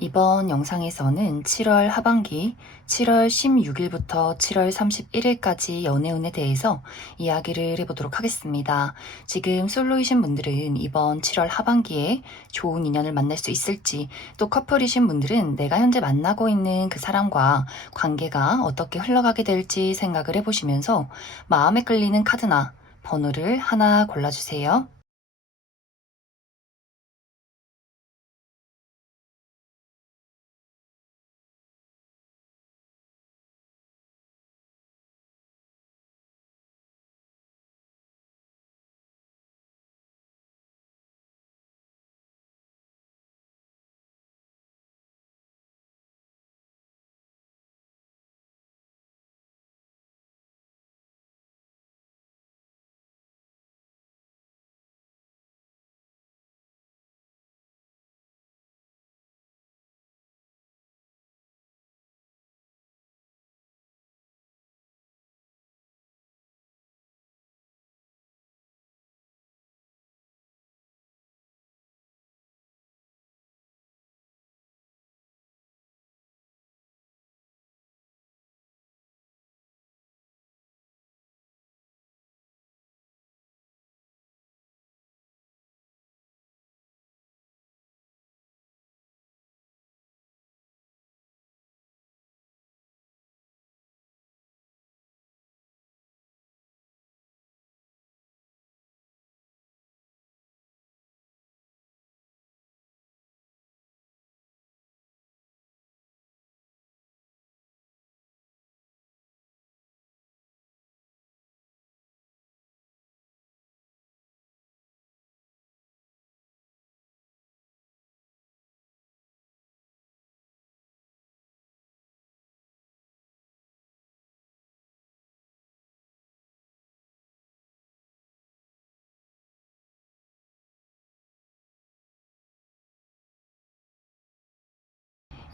이번 영상에서는 7월 하반기 7월 16일부터 7월 31일까지 연애운에 대해서 이야기를 해보도록 하겠습니다. 지금 솔로이신 분들은 이번 7월 하반기에 좋은 인연을 만날 수 있을지, 또 커플이신 분들은 내가 현재 만나고 있는 그 사람과 관계가 어떻게 흘러가게 될지 생각을 해보시면서 마음에 끌리는 카드나 번호를 하나 골라주세요.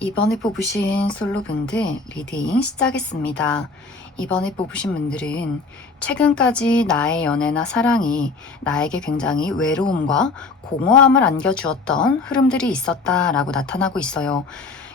이번에 뽑으신 솔로분들 리딩 시작했습니다. 이번에 뽑으신 분들은 최근까지 나의 연애나 사랑이 나에게 굉장히 외로움과 공허함을 안겨주었던 흐름들이 있었다라고 나타나고 있어요.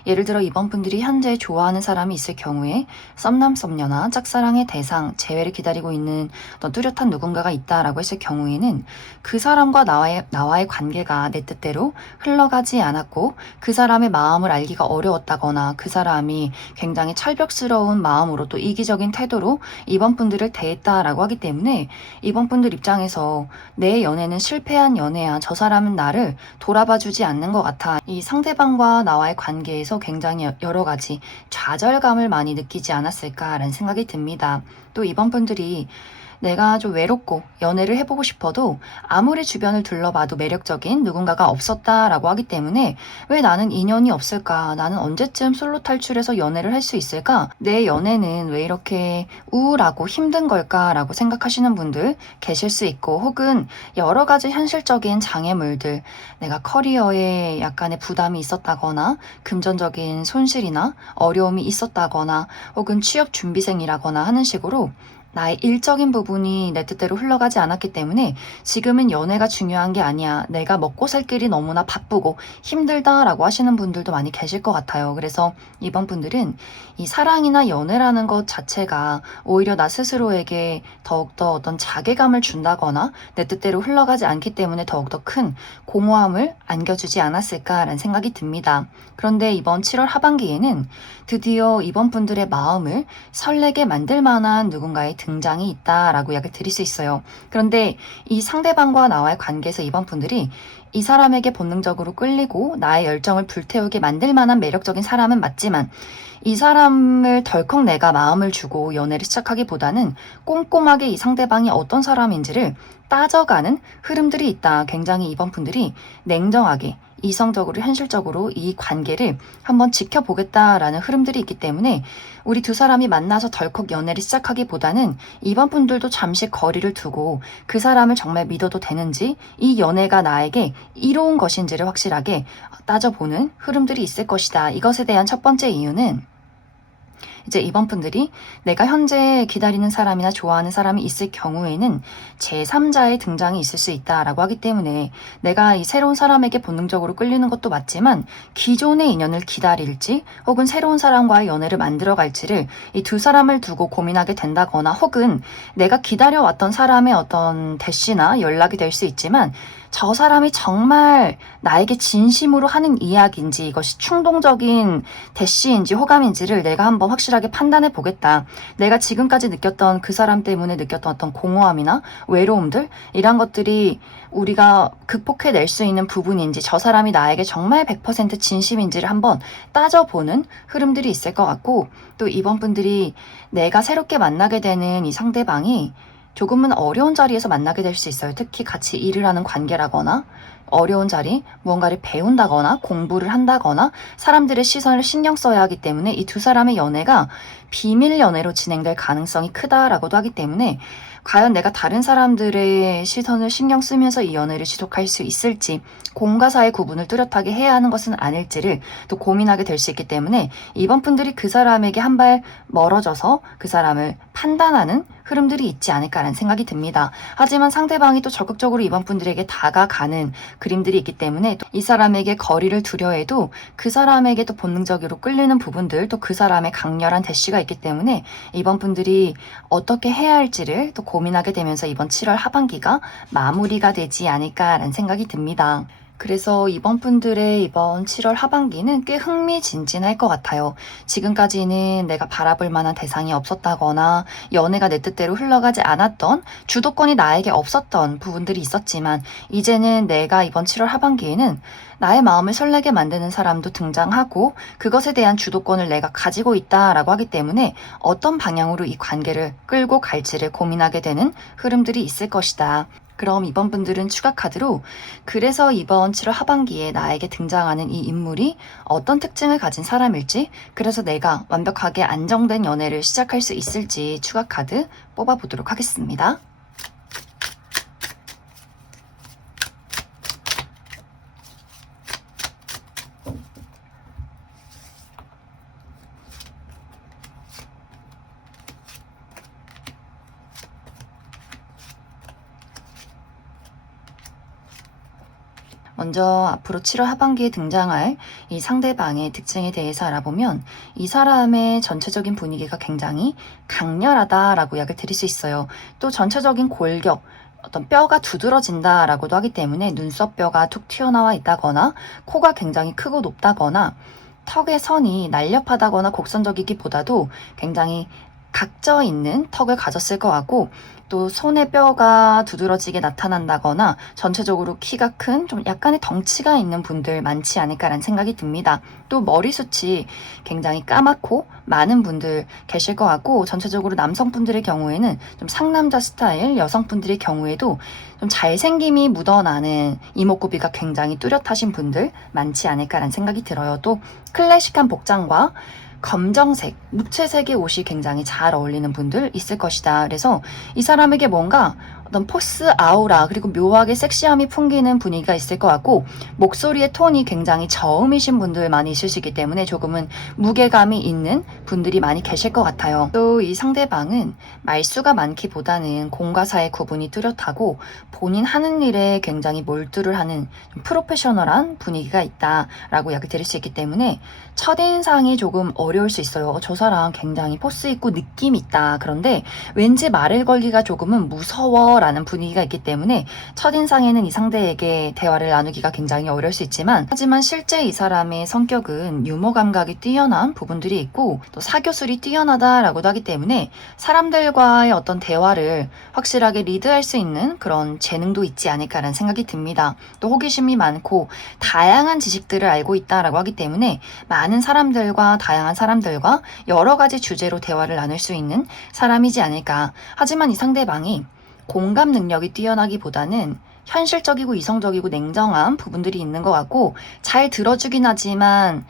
예를 들어 이번 분들이 현재 좋아하는 사람이 있을 경우에 썸남 썸녀나 짝사랑의 대상, 재회를 기다리고 있는 어떤 뚜렷한 누군가가 있다라고 했을 경우에는 그 사람과 나와의 관계가 내 뜻대로 흘러가지 않았고 그 사람의 마음을 알기가 어려웠다거나 그 사람이 굉장히 철벽스러운 마음으로 또 이기적인 태도로 이번 분들을 대했다라고 하기 때문에 이번 분들 입장에서 내 연애는 실패한 연애야. 저 사람은 나를 돌아봐주지 않는 것 같아. 이 상대방과 나와의 관계에서 굉장히 여러 가지 좌절감을 많이 느끼지 않았을까라는 생각이 듭니다. 또 이번 분들이 내가 좀 외롭고 연애를 해보고 싶어도 아무리 주변을 둘러봐도 매력적인 누군가가 없었다라고 하기 때문에 왜 나는 인연이 없을까? 나는 언제쯤 솔로 탈출해서 연애를 할 수 있을까? 내 연애는 왜 이렇게 우울하고 힘든 걸까라고 생각하시는 분들 계실 수 있고, 혹은 여러 가지 현실적인 장애물들, 내가 커리어에 약간의 부담이 있었다거나 금전적인 손실이나 어려움이 있었다거나 혹은 취업 준비생이라거나 하는 식으로 나의 일적인 부분이 내 뜻대로 흘러가지 않았기 때문에 지금은 연애가 중요한 게 아니야. 내가 먹고 살 길이 너무나 바쁘고 힘들다라고 하시는 분들도 많이 계실 것 같아요. 그래서 이번 분들은 이 사랑이나 연애라는 것 자체가 오히려 나 스스로에게 더욱더 어떤 자괴감을 준다거나 내 뜻대로 흘러가지 않기 때문에 더욱더 큰 공허함을 안겨주지 않았을까라는 생각이 듭니다. 그런데 이번 7월 하반기에는 드디어 이번 분들의 마음을 설레게 만들 만한 누군가의 등장이 있다라고 이야기 드릴 수 있어요. 그런데 이 상대방과 나와의 관계에서 이번 분들이 이 사람에게 본능적으로 끌리고 나의 열정을 불태우게 만들 만한 매력적인 사람은 맞지만 이 사람을 덜컥 내가 마음을 주고 연애를 시작하기보다는 꼼꼼하게 이 상대방이 어떤 사람인지를 따져가는 흐름들이 있다. 굉장히 이번 분들이 냉정하게 이성적으로 현실적으로 이 관계를 한번 지켜보겠다라는 흐름들이 있기 때문에 우리 두 사람이 만나서 덜컥 연애를 시작하기보다는 이번 분들도 잠시 거리를 두고 그 사람을 정말 믿어도 되는지, 이 연애가 나에게 이로운 것인지를 확실하게 따져보는 흐름들이 있을 것이다. 이것에 대한 첫 번째 이유는 이제 이번 분들이 내가 현재 기다리는 사람이나 좋아하는 사람이 있을 경우에는 제3자의 등장이 있을 수 있다라고 하기 때문에 내가 이 새로운 사람에게 본능적으로 끌리는 것도 맞지만 기존의 인연을 기다릴지 혹은 새로운 사람과의 연애를 만들어갈지를 이 두 사람을 두고 고민하게 된다거나 혹은 내가 기다려왔던 사람의 어떤 대시나 연락이 될 수 있지만 저 사람이 정말 나에게 진심으로 하는 이야기인지 이것이 충동적인 대시인지 호감인지를 내가 한번 확실하게 판단해 보겠다. 내가 지금까지 느꼈던 그 사람 때문에 느꼈던 어떤 공허함이나 외로움들 이런 것들이 우리가 극복해낼 수 있는 부분인지 저 사람이 나에게 정말 100% 진심인지를 한번 따져보는 흐름들이 있을 것 같고 또 이번 분들이 내가 새롭게 만나게 되는 이 상대방이 조금은 어려운 자리에서 만나게 될 수 있어요. 특히 같이 일을 하는 관계라거나 어려운 자리, 무언가를 배운다거나 공부를 한다거나 사람들의 시선을 신경 써야 하기 때문에 이 두 사람의 연애가 비밀 연애로 진행될 가능성이 크다라고도 하기 때문에 과연 내가 다른 사람들의 시선을 신경 쓰면서 이 연애를 지속할 수 있을지 공과 사의 구분을 뚜렷하게 해야 하는 것은 아닐지를 또 고민하게 될 수 있기 때문에 이번 분들이 그 사람에게 한 발 멀어져서 그 사람을 판단하는 흐름들이 있지 않을까라는 생각이 듭니다. 하지만 상대방이 또 적극적으로 이번 분들에게 다가가는 그림들이 있기 때문에 이 사람에게 거리를 두려 해도 그 사람에게 또 본능적으로 끌리는 부분들 또 그 사람의 강렬한 대시가 있기 때문에 이번 분들이 어떻게 해야 할지를 또 고민하게 되면서 이번 7월 하반기가 마무리가 되지 않을까라는 생각이 듭니다. 그래서 이번 분들의 이번 7월 하반기는 꽤 흥미진진할 것 같아요. 지금까지는 내가 바라볼 만한 대상이 없었다거나 연애가 내 뜻대로 흘러가지 않았던 주도권이 나에게 없었던 부분들이 있었지만 이제는 내가 이번 7월 하반기에는 나의 마음을 설레게 만드는 사람도 등장하고 그것에 대한 주도권을 내가 가지고 있다라고 하기 때문에 어떤 방향으로 이 관계를 끌고 갈지를 고민하게 되는 흐름들이 있을 것이다. 그럼 이번 분들은 추가 카드로 그래서 이번 7월 하반기에 나에게 등장하는 이 인물이 어떤 특징을 가진 사람일지 그래서 내가 완벽하게 안정된 연애를 시작할 수 있을지 추가 카드 뽑아보도록 하겠습니다. 먼저 앞으로 7월 하반기에 등장할 이 상대방의 특징에 대해서 알아보면 이 사람의 전체적인 분위기가 굉장히 강렬하다라고 이야기를 드릴 수 있어요. 또 전체적인 골격, 어떤 뼈가 두드러진다라고도 하기 때문에 눈썹뼈가 툭 튀어나와 있다거나 코가 굉장히 크고 높다거나 턱의 선이 날렵하다거나 곡선적이기보다도 굉장히 각져 있는 턱을 가졌을 것 같고 또 손의 뼈가 두드러지게 나타난다거나 전체적으로 키가 큰 좀 약간의 덩치가 있는 분들 많지 않을까라는 생각이 듭니다. 또 머리숱이 굉장히 까맣고 많은 분들 계실 것 같고 전체적으로 남성분들의 경우에는 좀 상남자 스타일, 여성분들의 경우에도 좀 잘생김이 묻어나는 이목구비가 굉장히 뚜렷하신 분들 많지 않을까라는 생각이 들어요. 또 클래식한 복장과 검정색, 무채색의 옷이 굉장히 잘 어울리는 분들 있을 것이다. 그래서 이 사람에게 뭔가 어떤 포스 아우라 그리고 묘하게 섹시함이 풍기는 분위기가 있을 것 같고 목소리의 톤이 굉장히 저음이신 분들 많이 있을 수 있기 때문에 조금은 무게감이 있는 분들이 많이 계실 것 같아요. 또 이 상대방은 말수가 많기보다는 공과 사의 구분이 뚜렷하고 본인 하는 일에 굉장히 몰두를 하는 프로페셔널한 분위기가 있다라고 이야기 드릴 수 있기 때문에 첫인상이 조금 어려울 수 있어요. 저 사람 굉장히 포스 있고 느낌 있다. 그런데 왠지 말을 걸기가 조금은 무서워 라는 분위기가 있기 때문에 첫인상에는 이 상대에게 대화를 나누기가 굉장히 어려울 수 있지만 하지만 실제 이 사람의 성격은 유머 감각이 뛰어난 부분들이 있고 또 사교술이 뛰어나다라고도 하기 때문에 사람들과의 어떤 대화를 확실하게 리드할 수 있는 그런 재능도 있지 않을까라는 생각이 듭니다. 또 호기심이 많고 다양한 지식들을 알고 있다라고 하기 때문에 많은 사람들과 다양한 사람들과 여러 가지 주제로 대화를 나눌 수 있는 사람이지 않을까. 하지만 이 상대방이 공감 능력이 뛰어나기보다는 현실적이고 이성적이고 냉정한 부분들이 있는 것 같고 잘 들어주긴 하지만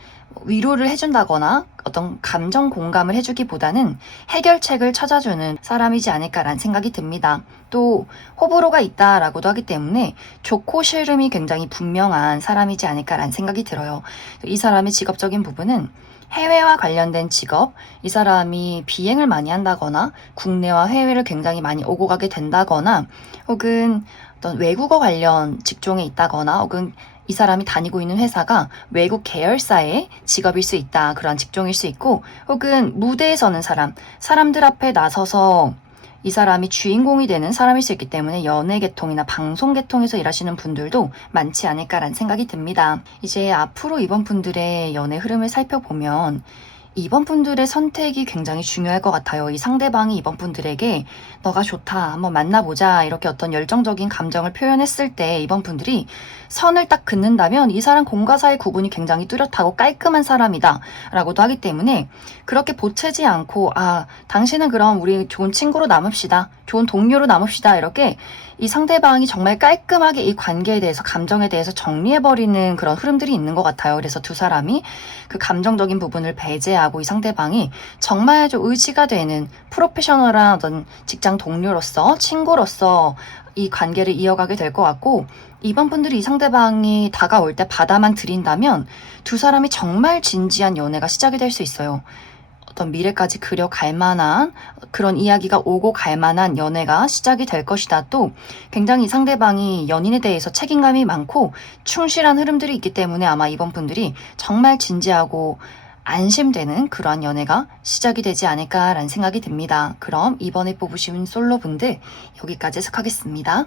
위로를 해준다거나 어떤 감정 공감을 해주기보다는 해결책을 찾아주는 사람이지 않을까라는 생각이 듭니다. 또 호불호가 있다라고도 하기 때문에 좋고 싫음이 굉장히 분명한 사람이지 않을까라는 생각이 들어요. 이 사람의 직업적인 부분은 해외와 관련된 직업, 이 사람이 비행을 많이 한다거나 국내와 해외를 굉장히 많이 오고 가게 된다거나 혹은 어떤 외국어 관련 직종에 있다거나 혹은 이 사람이 다니고 있는 회사가 외국 계열사의 직업일 수 있다. 그런 직종일 수 있고 혹은 무대에 서는 사람들 앞에 나서서 이 사람이 주인공이 되는 사람일 수 있기 때문에 연예 계통이나 방송 계통에서 일하시는 분들도 많지 않을까라는 생각이 듭니다. 이제 앞으로 이번 분들의 연애 흐름을 살펴보면 이번 분들의 선택이 굉장히 중요할 것 같아요. 이 상대방이 이번 분들에게 너가 좋다, 한번 만나보자 이렇게 어떤 열정적인 감정을 표현했을 때 이번 분들이 선을 딱 긋는다면 이 사람 공과 사의 구분이 굉장히 뚜렷하고 깔끔한 사람이다 라고도 하기 때문에 그렇게 보채지 않고 당신은 그럼 우리 좋은 친구로 남읍시다, 좋은 동료로 남읍시다 이렇게 이 상대방이 정말 깔끔하게 이 관계에 대해서 감정에 대해서 정리해버리는 그런 흐름들이 있는 것 같아요. 그래서 두 사람이 그 감정적인 부분을 배제하고 이 상대방이 정말 좀 의지가 되는 프로페셔널한 어떤 직장 동료로서 친구로서 이 관계를 이어가게 될 것 같고 이번 분들이 이 상대방이 다가올 때 받아만 들인다면 두 사람이 정말 진지한 연애가 시작이 될 수 있어요. 어떤 미래까지 그려갈 만한 그런 이야기가 오고 갈 만한 연애가 시작이 될 것이다. 또 굉장히 이 상대방이 연인에 대해서 책임감이 많고 충실한 흐름들이 있기 때문에 아마 이번 분들이 정말 진지하고 안심되는 그러한 연애가 시작이 되지 않을까라는 생각이 듭니다. 그럼 이번에 뽑으신 솔로분들 여기까지 해석하겠습니다.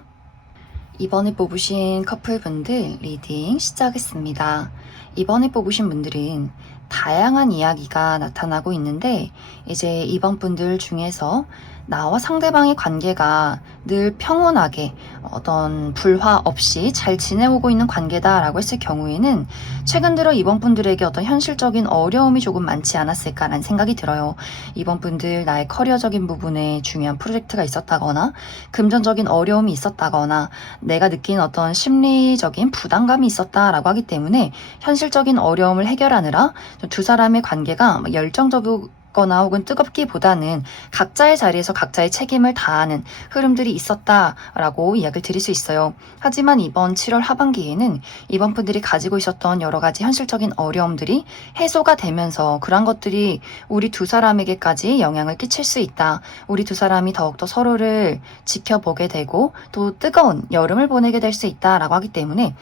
이번에 뽑으신 커플분들 리딩 시작하겠습니다. 이번에 뽑으신 분들은 다양한 이야기가 나타나고 있는데 이제 이번 분들 중에서 나와 상대방의 관계가 늘 평온하게 어떤 불화 없이 잘 지내오고 있는 관계다라고 했을 경우에는 최근 들어 이번 분들에게 어떤 현실적인 어려움이 조금 많지 않았을까라는 생각이 들어요. 이번 분들 나의 커리어적인 부분에 중요한 프로젝트가 있었다거나 금전적인 어려움이 있었다거나 내가 느낀 어떤 심리적인 부담감이 있었다라고 하기 때문에 현실적인 어려움을 해결하느라 두 사람의 관계가 열정적이거나 혹은 뜨겁기보다는 각자의 자리에서 각자의 책임을 다하는 흐름들이 있었다라고 이야기를 드릴 수 있어요. 하지만 이번 7월 하반기에는 이번 분들이 가지고 있었던 여러 가지 현실적인 어려움들이 해소가 되면서 그런 것들이 우리 두 사람에게까지 영향을 끼칠 수 있다. 우리 두 사람이 더욱더 서로를 지켜보게 되고 또 뜨거운 여름을 보내게 될 수 있다라고 하기 때문에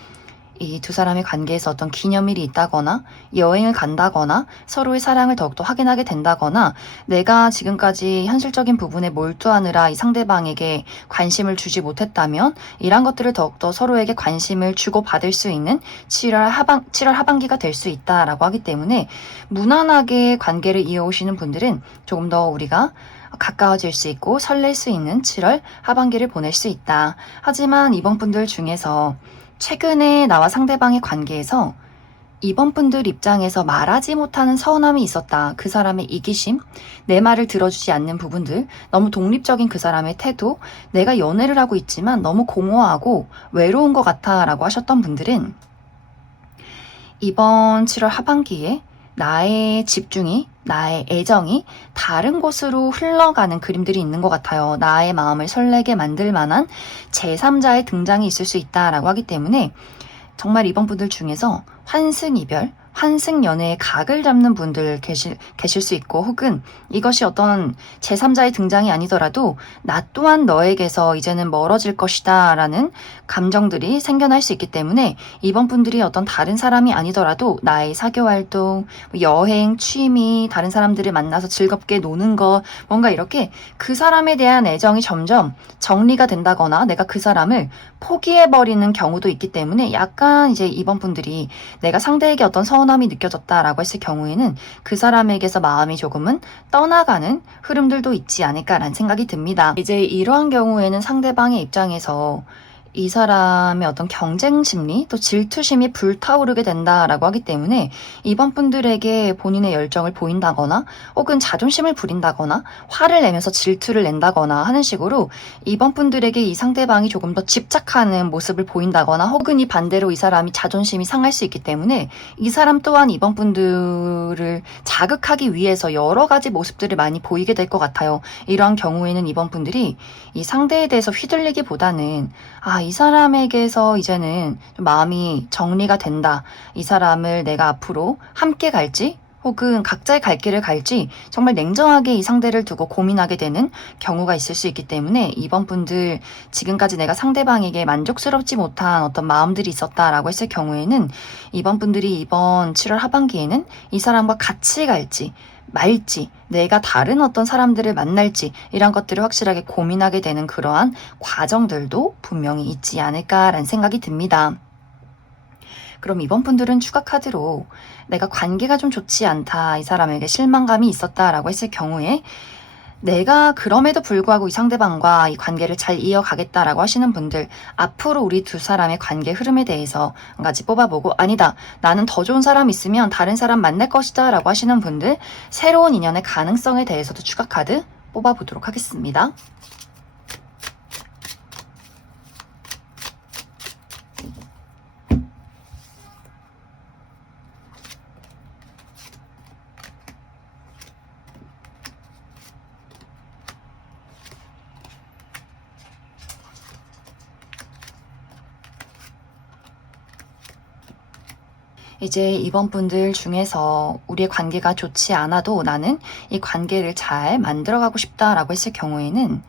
이 두 사람의 관계에서 어떤 기념일이 있다거나 여행을 간다거나 서로의 사랑을 더욱더 확인하게 된다거나 내가 지금까지 현실적인 부분에 몰두하느라 이 상대방에게 관심을 주지 못했다면 이런 것들을 더욱더 서로에게 관심을 주고받을 수 있는 7월 하반기가 될 수 있다라고 하기 때문에 무난하게 관계를 이어오시는 분들은 조금 더 우리가 가까워질 수 있고 설렐 수 있는 7월 하반기를 보낼 수 있다. 하지만 이번 분들 중에서 최근에 나와 상대방의 관계에서 이번 분들 입장에서 말하지 못하는 서운함이 있었다. 그 사람의 이기심, 내 말을 들어주지 않는 부분들, 너무 독립적인 그 사람의 태도, 내가 연애를 하고 있지만 너무 공허하고 외로운 것 같아 라고 하셨던 분들은 이번 7월 하반기에 나의 집중이, 나의 애정이 다른 곳으로 흘러가는 그림들이 있는 것 같아요. 나의 마음을 설레게 만들 만한 제3자의 등장이 있을 수 있다라고 하기 때문에 정말 이번 분들 중에서 환승이별, 환승연애의 각을 잡는 분들 계실 수 있고 혹은 이것이 어떤 제3자의 등장이 아니더라도 나 또한 너에게서 이제는 멀어질 것이다 라는 감정들이 생겨날 수 있기 때문에 이번 분들이 어떤 다른 사람이 아니더라도 나의 사교활동, 여행, 취미, 다른 사람들을 만나서 즐겁게 노는 것 뭔가 이렇게 그 사람에 대한 애정이 점점 정리가 된다거나 내가 그 사람을 포기해버리는 경우도 있기 때문에 약간 이제 이번 분들이 내가 상대에게 어떤 서운함이 느껴졌다라고 했을 경우에는 그 사람에게서 마음이 조금은 떠나가는 흐름들도 있지 않을까라는 생각이 듭니다. 이제 이러한 경우에는 상대방의 입장에서 이 사람의 어떤 경쟁 심리 또 질투심이 불타오르게 된다라고 하기 때문에 이번 분들에게 본인의 열정을 보인다거나 혹은 자존심을 부린다거나 화를 내면서 질투를 낸다거나 하는 식으로 이번 분들에게 이 상대방이 조금 더 집착하는 모습을 보인다거나 혹은 이 반대로 이 사람이 자존심이 상할 수 있기 때문에 이 사람 또한 이번 분들을 자극하기 위해서 여러 가지 모습들을 많이 보이게 될 것 같아요. 이러한 경우에는 이번 분들이 이 상대에 대해서 휘둘리기보다는 이 사람에게서 이제는 좀 마음이 정리가 된다. 이 사람을 내가 앞으로 함께 갈지 혹은 각자의 갈 길을 갈지 정말 냉정하게 이 상대를 두고 고민하게 되는 경우가 있을 수 있기 때문에 이번 분들 지금까지 내가 상대방에게 만족스럽지 못한 어떤 마음들이 있었다라고 했을 경우에는 이번 분들이 이번 7월 하반기에는 이 사람과 같이 갈지 말지, 내가 다른 어떤 사람들을 만날지 이런 것들을 확실하게 고민하게 되는 그러한 과정들도 분명히 있지 않을까라는 생각이 듭니다. 그럼 이번 분들은 추가 카드로 내가 관계가 좀 좋지 않다, 이 사람에게 실망감이 있었다라고 했을 경우에 내가 그럼에도 불구하고 이 상대방과 이 관계를 잘 이어가겠다라고 하시는 분들, 앞으로 우리 두 사람의 관계 흐름에 대해서 한 가지 뽑아보고, 아니다, 나는 더 좋은 사람 있으면 다른 사람 만날 것이다 라고 하시는 분들, 새로운 인연의 가능성에 대해서도 추가 카드 뽑아보도록 하겠습니다. 이제 이번 분들 중에서 우리의 관계가 좋지 않아도 나는 이 관계를 잘 만들어가고 싶다라고 했을 경우에는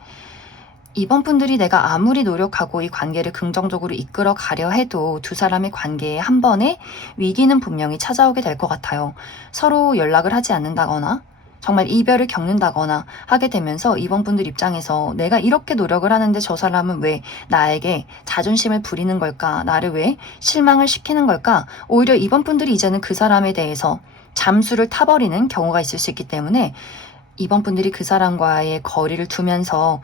이번 분들이 내가 아무리 노력하고 이 관계를 긍정적으로 이끌어 가려 해도 두 사람의 관계에 한 번에 위기는 분명히 찾아오게 될 것 같아요. 서로 연락을 하지 않는다거나 정말 이별을 겪는다거나 하게 되면서 이번 분들 입장에서 내가 이렇게 노력을 하는데 저 사람은 왜 나에게 자존심을 부리는 걸까? 나를 왜 실망을 시키는 걸까? 오히려 이번 분들이 이제는 그 사람에 대해서 잠수를 타버리는 경우가 있을 수 있기 때문에 이번 분들이 그 사람과의 거리를 두면서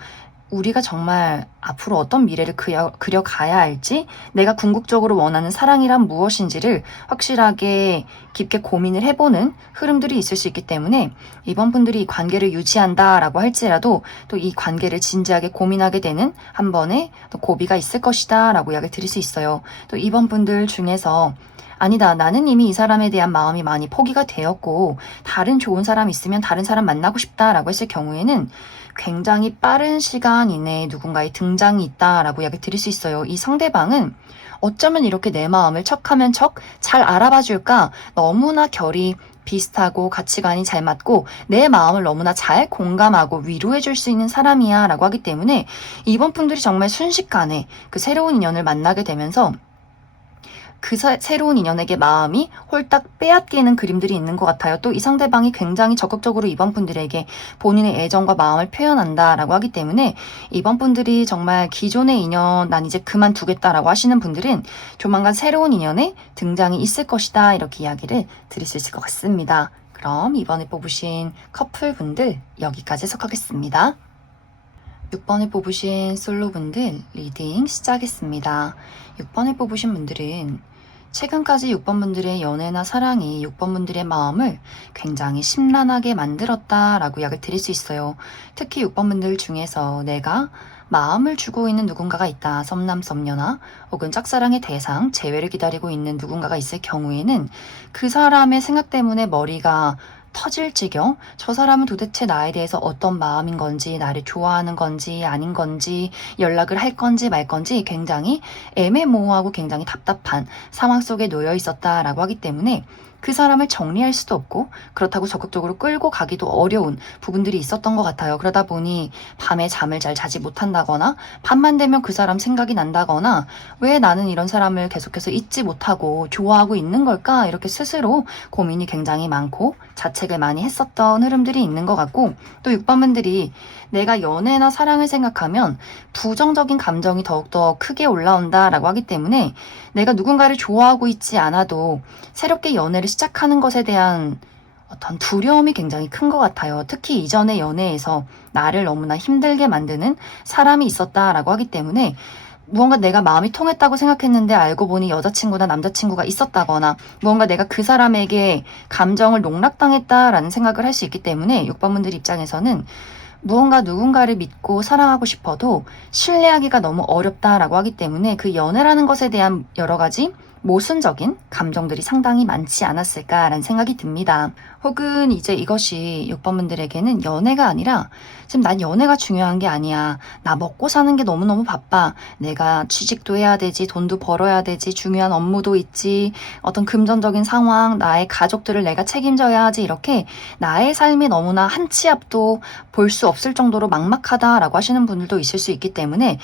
우리가 정말 앞으로 어떤 미래를 그려가야 할지, 내가 궁극적으로 원하는 사랑이란 무엇인지를 확실하게 깊게 고민을 해보는 흐름들이 있을 수 있기 때문에 이번 분들이 이 관계를 유지한다라고 할지라도 또 이 관계를 진지하게 고민하게 되는 한 번의 또 고비가 있을 것이다 라고 이야기를 드릴 수 있어요. 또 이번 분들 중에서 아니다, 나는 이미 이 사람에 대한 마음이 많이 포기가 되었고 다른 좋은 사람 있으면 다른 사람 만나고 싶다라고 했을 경우에는 굉장히 빠른 시간 이내에 누군가의 등장이 있다라고 이야기 드릴 수 있어요. 이 상대방은 어쩌면 이렇게 내 마음을 척하면 척 잘 알아봐 줄까? 너무나 결이 비슷하고 가치관이 잘 맞고 내 마음을 너무나 잘 공감하고 위로해 줄 수 있는 사람이야 라고 하기 때문에 이번 분들이 정말 순식간에 그 새로운 인연을 만나게 되면서 그 새로운 인연에게 마음이 홀딱 빼앗기는 그림들이 있는 것 같아요. 또 이 상대방이 굉장히 적극적으로 이번 분들에게 본인의 애정과 마음을 표현한다라고 하기 때문에 이번 분들이 정말 기존의 인연 난 이제 그만두겠다라고 하시는 분들은 조만간 새로운 인연의 등장이 있을 것이다 이렇게 이야기를 드릴 수 있을 것 같습니다. 그럼 이번에 뽑으신 커플분들 여기까지 해석하겠습니다. 6번을 뽑으신 솔로분들 리딩 시작하겠습니다. 6번을 뽑으신 분들은 최근까지 6번 분들의 연애나 사랑이 6번 분들의 마음을 굉장히 심란하게 만들었다라고 이야기를 드릴 수 있어요. 특히 6번 분들 중에서 내가 마음을 주고 있는 누군가가 있다. 썸남 썸녀나 혹은 짝사랑의 대상, 재회를 기다리고 있는 누군가가 있을 경우에는 그 사람의 생각 때문에 머리가 터질 지경, 저 사람은 도대체 나에 대해서 어떤 마음인 건지, 나를 좋아하는 건지 아닌 건지, 연락을 할 건지 말 건지 굉장히 애매모호하고 굉장히 답답한 상황 속에 놓여 있었다라고 하기 때문에 그 사람을 정리할 수도 없고 그렇다고 적극적으로 끌고 가기도 어려운 부분들이 있었던 것 같아요. 그러다 보니 밤에 잠을 잘 자지 못한다거나 밤만 되면 그 사람 생각이 난다거나 왜 나는 이런 사람을 계속해서 잊지 못하고 좋아하고 있는 걸까 이렇게 스스로 고민이 굉장히 많고 자책을 많이 했었던 흐름들이 있는 것 같고 또 6번분들이 내가 연애나 사랑을 생각하면 부정적인 감정이 더욱더 크게 올라온다라고 하기 때문에 내가 누군가를 좋아하고 있지 않아도 새롭게 연애를 시작하는 것에 대한 어떤 두려움이 굉장히 큰 것 같아요. 특히 이전의 연애에서 나를 너무나 힘들게 만드는 사람이 있었다라고 하기 때문에 무언가 내가 마음이 통했다고 생각했는데 알고 보니 여자친구나 남자친구가 있었다거나 무언가 내가 그 사람에게 감정을 농락당했다라는 생각을 할 수 있기 때문에 6번분들 입장에서는 무언가 누군가를 믿고 사랑하고 싶어도 신뢰하기가 너무 어렵다라고 하기 때문에 그 연애라는 것에 대한 여러 가지 모순적인 감정들이 상당히 많지 않았을까라는 생각이 듭니다. 혹은 이제 이것이 6번 분들에게는 연애가 아니라 지금 난 연애가 중요한 게 아니야. 나 먹고 사는 게 너무너무 바빠. 내가 취직도 해야 되지, 돈도 벌어야 되지, 중요한 업무도 있지, 어떤 금전적인 상황, 나의 가족들을 내가 책임져야 하지, 이렇게 나의 삶이 너무나 한 치 앞도 볼 수 없을 정도로 막막하다라고 하시는 분들도 있을 수 있기 때문에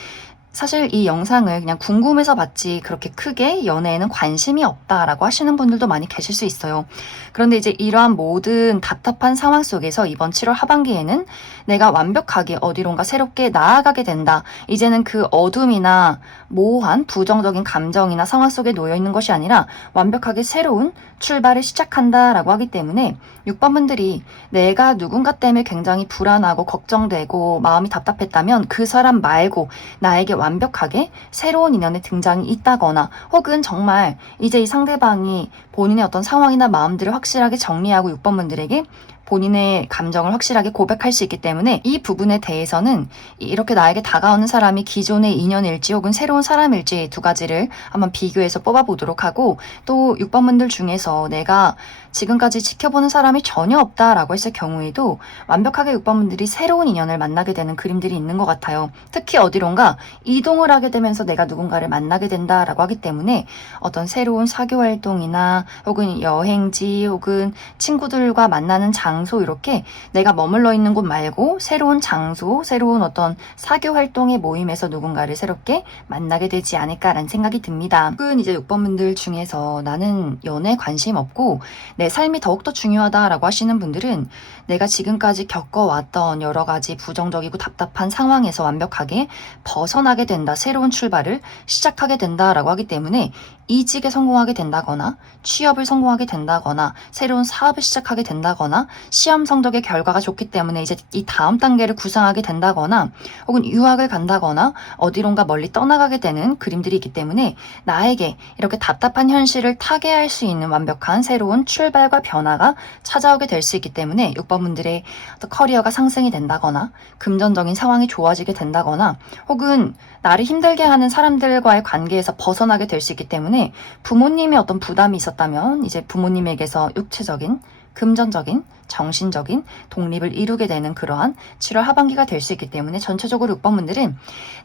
사실 이 영상을 그냥 궁금해서 봤지 그렇게 크게 연애에는 관심이 없다라고 하시는 분들도 많이 계실 수 있어요. 그런데 이제 이러한 모든 답답한 상황 속에서 이번 7월 하반기에는 내가 완벽하게 어디론가 새롭게 나아가게 된다. 이제는 그 어둠이나 모호한 부정적인 감정이나 상황 속에 놓여 있는 것이 아니라 완벽하게 새로운 출발을 시작한다라고 하기 때문에 6번 분들이 내가 누군가 때문에 굉장히 불안하고 걱정되고 마음이 답답했다면 그 사람 말고 나에게 완벽하게 새로운 인연의 등장이 있다거나 혹은 정말 이제 이 상대방이 본인의 어떤 상황이나 마음들을 확실하게 정리하고 6번 분들에게 본인의 감정을 확실하게 고백할 수 있기 때문에 이 부분에 대해서는 이렇게 나에게 다가오는 사람이 기존의 인연일지 혹은 새로운 사람일지 두 가지를 한번 비교해서 뽑아보도록 하고, 또 6번 분들 중에서 내가 지금까지 지켜보는 사람이 전혀 없다라고 했을 경우에도 완벽하게 6번 분들이 새로운 인연을 만나게 되는 그림들이 있는 것 같아요. 특히 어디론가 이동을 하게 되면서 내가 누군가를 만나게 된다라고 하기 때문에 어떤 새로운 사교 활동이나 혹은 여행지 혹은 친구들과 만나는 장소, 이렇게 내가 머물러 있는 곳 말고 새로운 장소, 새로운 어떤 사교 활동의 모임에서 누군가를 새롭게 만나게 되지 않을까라는 생각이 듭니다. 혹은 이제 6번 분들 중에서 나는 연애에 관심 없고 내 삶이 더욱더 중요하다라고 하시는 분들은 내가 지금까지 겪어왔던 여러 가지 부정적이고 답답한 상황에서 완벽하게 벗어나게 된다, 새로운 출발을 시작하게 된다라고 하기 때문에 이직에 성공하게 된다거나 취업을 성공하게 된다거나 새로운 사업을 시작하게 된다거나 시험 성적의 결과가 좋기 때문에 이제 이 다음 단계를 구상하게 된다거나 혹은 유학을 간다거나 어디론가 멀리 떠나가게 되는 그림들이 있기 때문에 나에게 이렇게 답답한 현실을 타개할 수 있는 완벽한 새로운 출발과 변화가 찾아오게 될 수 있기 때문에 6번 분들의 커리어가 상승이 된다거나 금전적인 상황이 좋아지게 된다거나 혹은 나를 힘들게 하는 사람들과의 관계에서 벗어나게 될 수 있기 때문에 부모님의 어떤 부담이 있었다면 이제 부모님에게서 육체적인, 금전적인, 정신적인 독립을 이루게 되는 그러한 7월 하반기가 될 수 있기 때문에 전체적으로 6번 분들은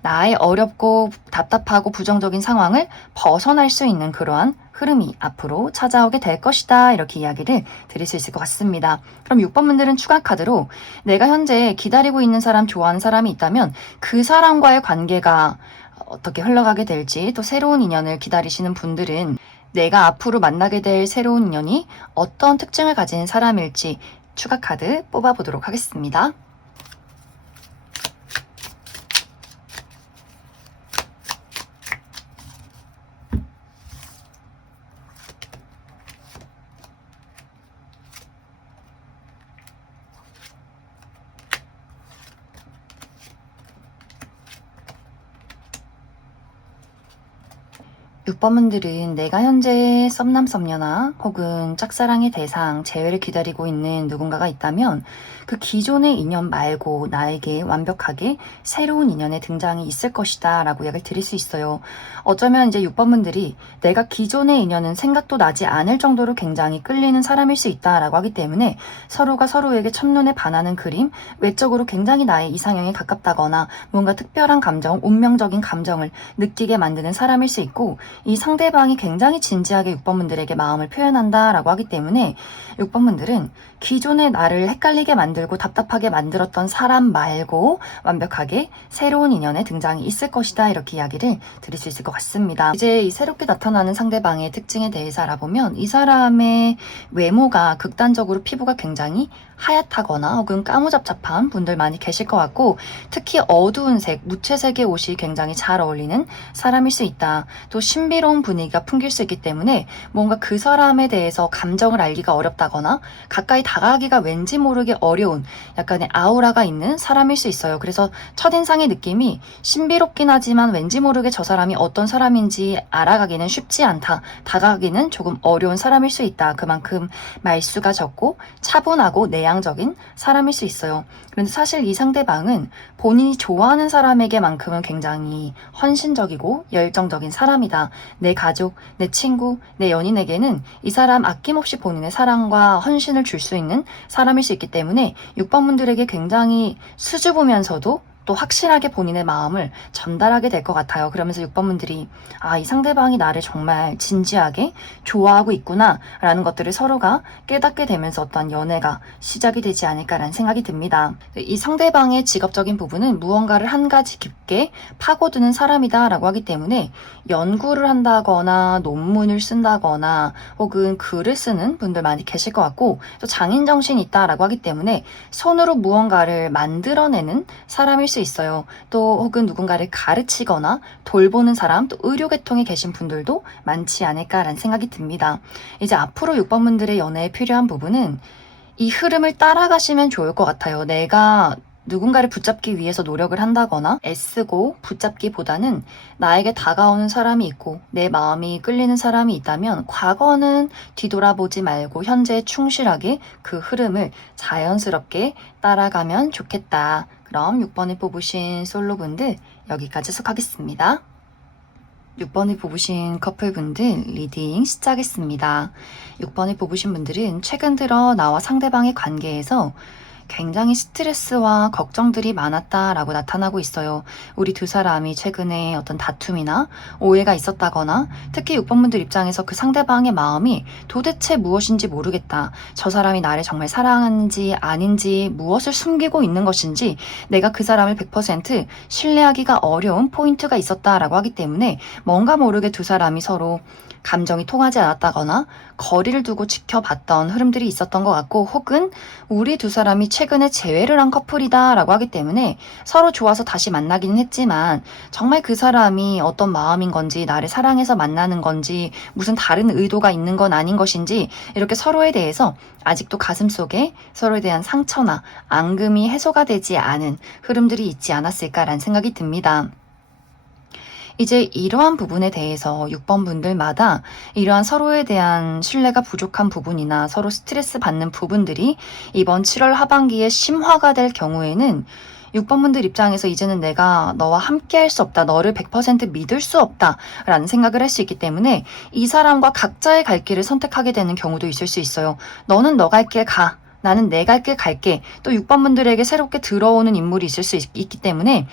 나의 어렵고 답답하고 부정적인 상황을 벗어날 수 있는 그러한 흐름이 앞으로 찾아오게 될 것이다, 이렇게 이야기를 드릴 수 있을 것 같습니다. 그럼 6번 분들은 추가 카드로 내가 현재 기다리고 있는 사람, 좋아하는 사람이 있다면 그 사람과의 관계가 어떻게 흘러가게 될지, 또 새로운 인연을 기다리시는 분들은 내가 앞으로 만나게 될 새로운 인연이 어떤 특징을 가진 사람일지 추가 카드 뽑아보도록 하겠습니다. 6번 분들은 내가 현재 썸남 썸녀나 혹은 짝사랑의 대상, 재회를 기다리고 있는 누군가가 있다면 그 기존의 인연 말고 나에게 완벽하게 새로운 인연의 등장이 있을 것이다 라고 이야기를 드릴 수 있어요. 어쩌면 이제 6번 분들이 내가 기존의 인연은 생각도 나지 않을 정도로 굉장히 끌리는 사람일 수 있다라고 하기 때문에 서로가 서로에게 첫눈에 반하는 그림, 외적으로 굉장히 나의 이상형에 가깝다거나 뭔가 특별한 감정, 운명적인 감정을 느끼게 만드는 사람일 수 있고, 이 상대방이 굉장히 진지하게 6번 분들에게 마음을 표현한다라고 하기 때문에 6번 분들은 기존의 나를 헷갈리게 만들고 답답하게 만들었던 사람 말고 완벽하게 새로운 인연의 등장이 있을 것이다, 이렇게 이야기를 드릴 수 있을 것 같습니다. 이제 이 새롭게 나타나는 상대방의 특징에 대해서 알아보면 이 사람의 외모가 극단적으로 피부가 굉장히 하얗다거나 혹은 까무잡잡한 분들 많이 계실 것 같고, 특히 어두운 색, 무채색의 옷이 굉장히 잘 어울리는 사람일 수 있다. 또 신비로운 분위기가 풍길 수 있기 때문에 뭔가 그 사람에 대해서 감정을 알기가 어렵다거나 가까이 다가가기가 왠지 모르게 어려운 약간의 아우라가 있는 사람일 수 있어요. 그래서 첫인상의 느낌이 신비롭긴 하지만 왠지 모르게 저 사람이 어떤 사람인지 알아가기는 쉽지 않다, 다가가기는 조금 어려운 사람일 수 있다. 그만큼 말수가 적고 차분하고 내향적인 사람일 수 있어요. 그런데 사실 이 상대방은 본인이 좋아하는 사람에게만큼은 굉장히 헌신적이고 열정적인 사람이다. 내 가족, 내 친구, 내 연인에게는 이 사람 아낌없이 본인의 사랑과 헌신을 줄 수 있는 사람일 수 있기 때문에 6번 분들에게 굉장히 수줍으면서도 또 확실하게 본인의 마음을 전달하게 될 것 같아요. 그러면서 6번 분들이 이 상대방이 나를 정말 진지하게 좋아하고 있구나 라는 것들을 서로가 깨닫게 되면서 어떤 연애가 시작이 되지 않을까라는 생각이 듭니다. 이 상대방의 직업적인 부분은 무언가를 한 가지 깊게 파고드는 사람이다 라고 하기 때문에 연구를 한다거나 논문을 쓴다거나 혹은 글을 쓰는 분들 많이 계실 것 같고, 또 장인정신이 있다라고 하기 때문에 손으로 무언가를 만들어내는 사람일 수 있어요. 또 혹은 누군가를 가르치거나 돌보는 사람, 또 의료계통에 계신 분들도 많지 않을까라는 생각이 듭니다. 이제 앞으로 6번 분들의 연애에 필요한 부분은 이 흐름을 따라가시면 좋을 것 같아요. 내가 누군가를 붙잡기 위해서 노력을 한다거나 애쓰고 붙잡기보다는 나에게 다가오는 사람이 있고 내 마음이 끌리는 사람이 있다면 과거는 뒤돌아보지 말고 현재에 충실하게 그 흐름을 자연스럽게 따라가면 좋겠다. 그럼 6번을 뽑으신 솔로분들 여기까지 해석하겠습니다. 6번을 뽑으신 커플분들 리딩 시작했습니다. 6번을 뽑으신 분들은 최근 들어 나와 상대방의 관계에서 굉장히 스트레스와 걱정들이 많았다라고 나타나고 있어요. 우리 두 사람이 최근에 어떤 다툼이나 오해가 있었다거나, 특히 6번분들 입장에서 그 상대방의 마음이 도대체 무엇인지 모르겠다. 저 사람이 나를 정말 사랑하는지 아닌지, 무엇을 숨기고 있는 것인지 내가 그 사람을 100% 신뢰하기가 어려운 포인트가 있었다라고 하기 때문에 뭔가 모르게 두 사람이 서로 감정이 통하지 않았다거나 거리를 두고 지켜봤던 흐름들이 있었던 것 같고, 혹은 우리 두 사람이 최근에 재회를 한 커플이다 라고 하기 때문에 서로 좋아서 다시 만나기는 했지만 정말 그 사람이 어떤 마음인 건지, 나를 사랑해서 만나는 건지, 무슨 다른 의도가 있는 건 아닌 것인지, 이렇게 서로에 대해서 아직도 가슴속에 서로에 대한 상처나 앙금이 해소가 되지 않은 흐름들이 있지 않았을까라는 생각이 듭니다. 이제 이러한 부분에 대해서 6번 분들마다 이러한 서로에 대한 신뢰가 부족한 부분이나 서로 스트레스 받는 부분들이 이번 7월 하반기에 심화가 될 경우에는 6번 분들 입장에서 이제는 내가 너와 함께 할 수 없다, 너를 100% 믿을 수 없다 라는 생각을 할 수 있기 때문에 이 사람과 각자의 갈 길을 선택하게 되는 경우도 있을 수 있어요. 너는 너 갈 길 가, 나는 내 갈 길 갈게. 또 6번 분들에게 새롭게 들어오는 인물이 있을 수 있기 때문에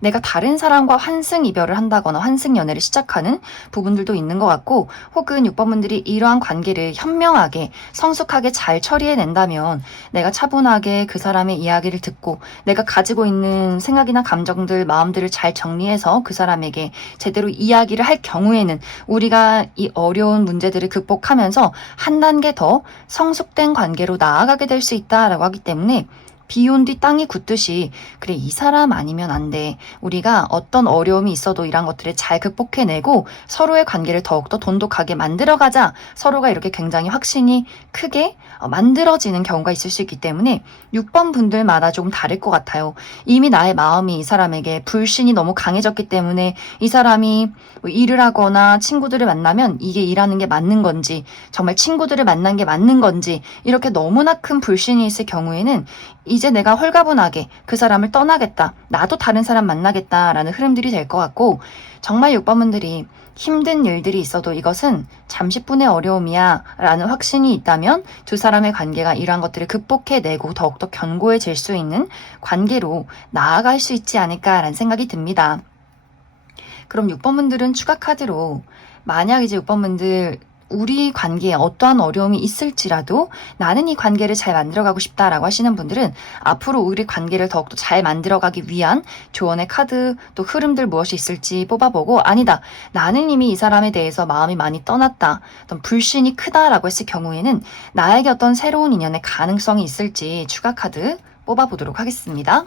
내가 다른 사람과 환승 이별을 한다거나 환승 연애를 시작하는 부분들도 있는 것 같고, 혹은 6번분들이 이러한 관계를 현명하게 성숙하게 잘 처리해낸다면 내가 차분하게 그 사람의 이야기를 듣고 내가 가지고 있는 생각이나 감정들, 마음들을 잘 정리해서 그 사람에게 제대로 이야기를 할 경우에는 우리가 이 어려운 문제들을 극복하면서 한 단계 더 성숙된 관계로 나아가게 될 수 있다라고 하기 때문에, 비온 뒤 땅이 굳듯이 그래, 이 사람 아니면 안 돼. 우리가 어떤 어려움이 있어도 이런 것들을 잘 극복해내고 서로의 관계를 더욱더 돈독하게 만들어가자. 서로가 이렇게 굉장히 확신이 크게 만들어지는 경우가 있을 수 있기 때문에 6번 분들마다 조금 다를 것 같아요. 이미 나의 마음이 이 사람에게 불신이 너무 강해졌기 때문에 이 사람이 뭐 일을 하거나 친구들을 만나면 이게 일하는 게 맞는 건지, 정말 친구들을 만난 게 맞는 건지, 이렇게 너무나 큰 불신이 있을 경우에는 이제 내가 홀가분하게 그 사람을 떠나겠다, 나도 다른 사람 만나겠다라는 흐름들이 될 것 같고, 정말 6번분들이 힘든 일들이 있어도 이것은 잠시뿐의 어려움이야 라는 확신이 있다면 두 사람의 관계가 이러한 것들을 극복해내고 더욱더 견고해질 수 있는 관계로 나아갈 수 있지 않을까라는 생각이 듭니다. 그럼 6번분들은 추가 카드로, 만약 이제 6번분들 우리 관계에 어떠한 어려움이 있을지라도 나는 이 관계를 잘 만들어가고 싶다라고 하시는 분들은 앞으로 우리 관계를 더욱더 잘 만들어가기 위한 조언의 카드, 또 흐름들 무엇이 있을지 뽑아보고, 아니다, 나는 이미 이 사람에 대해서 마음이 많이 떠났다, 어떤 불신이 크다라고 했을 경우에는 나에게 어떤 새로운 인연의 가능성이 있을지 추가 카드 뽑아보도록 하겠습니다.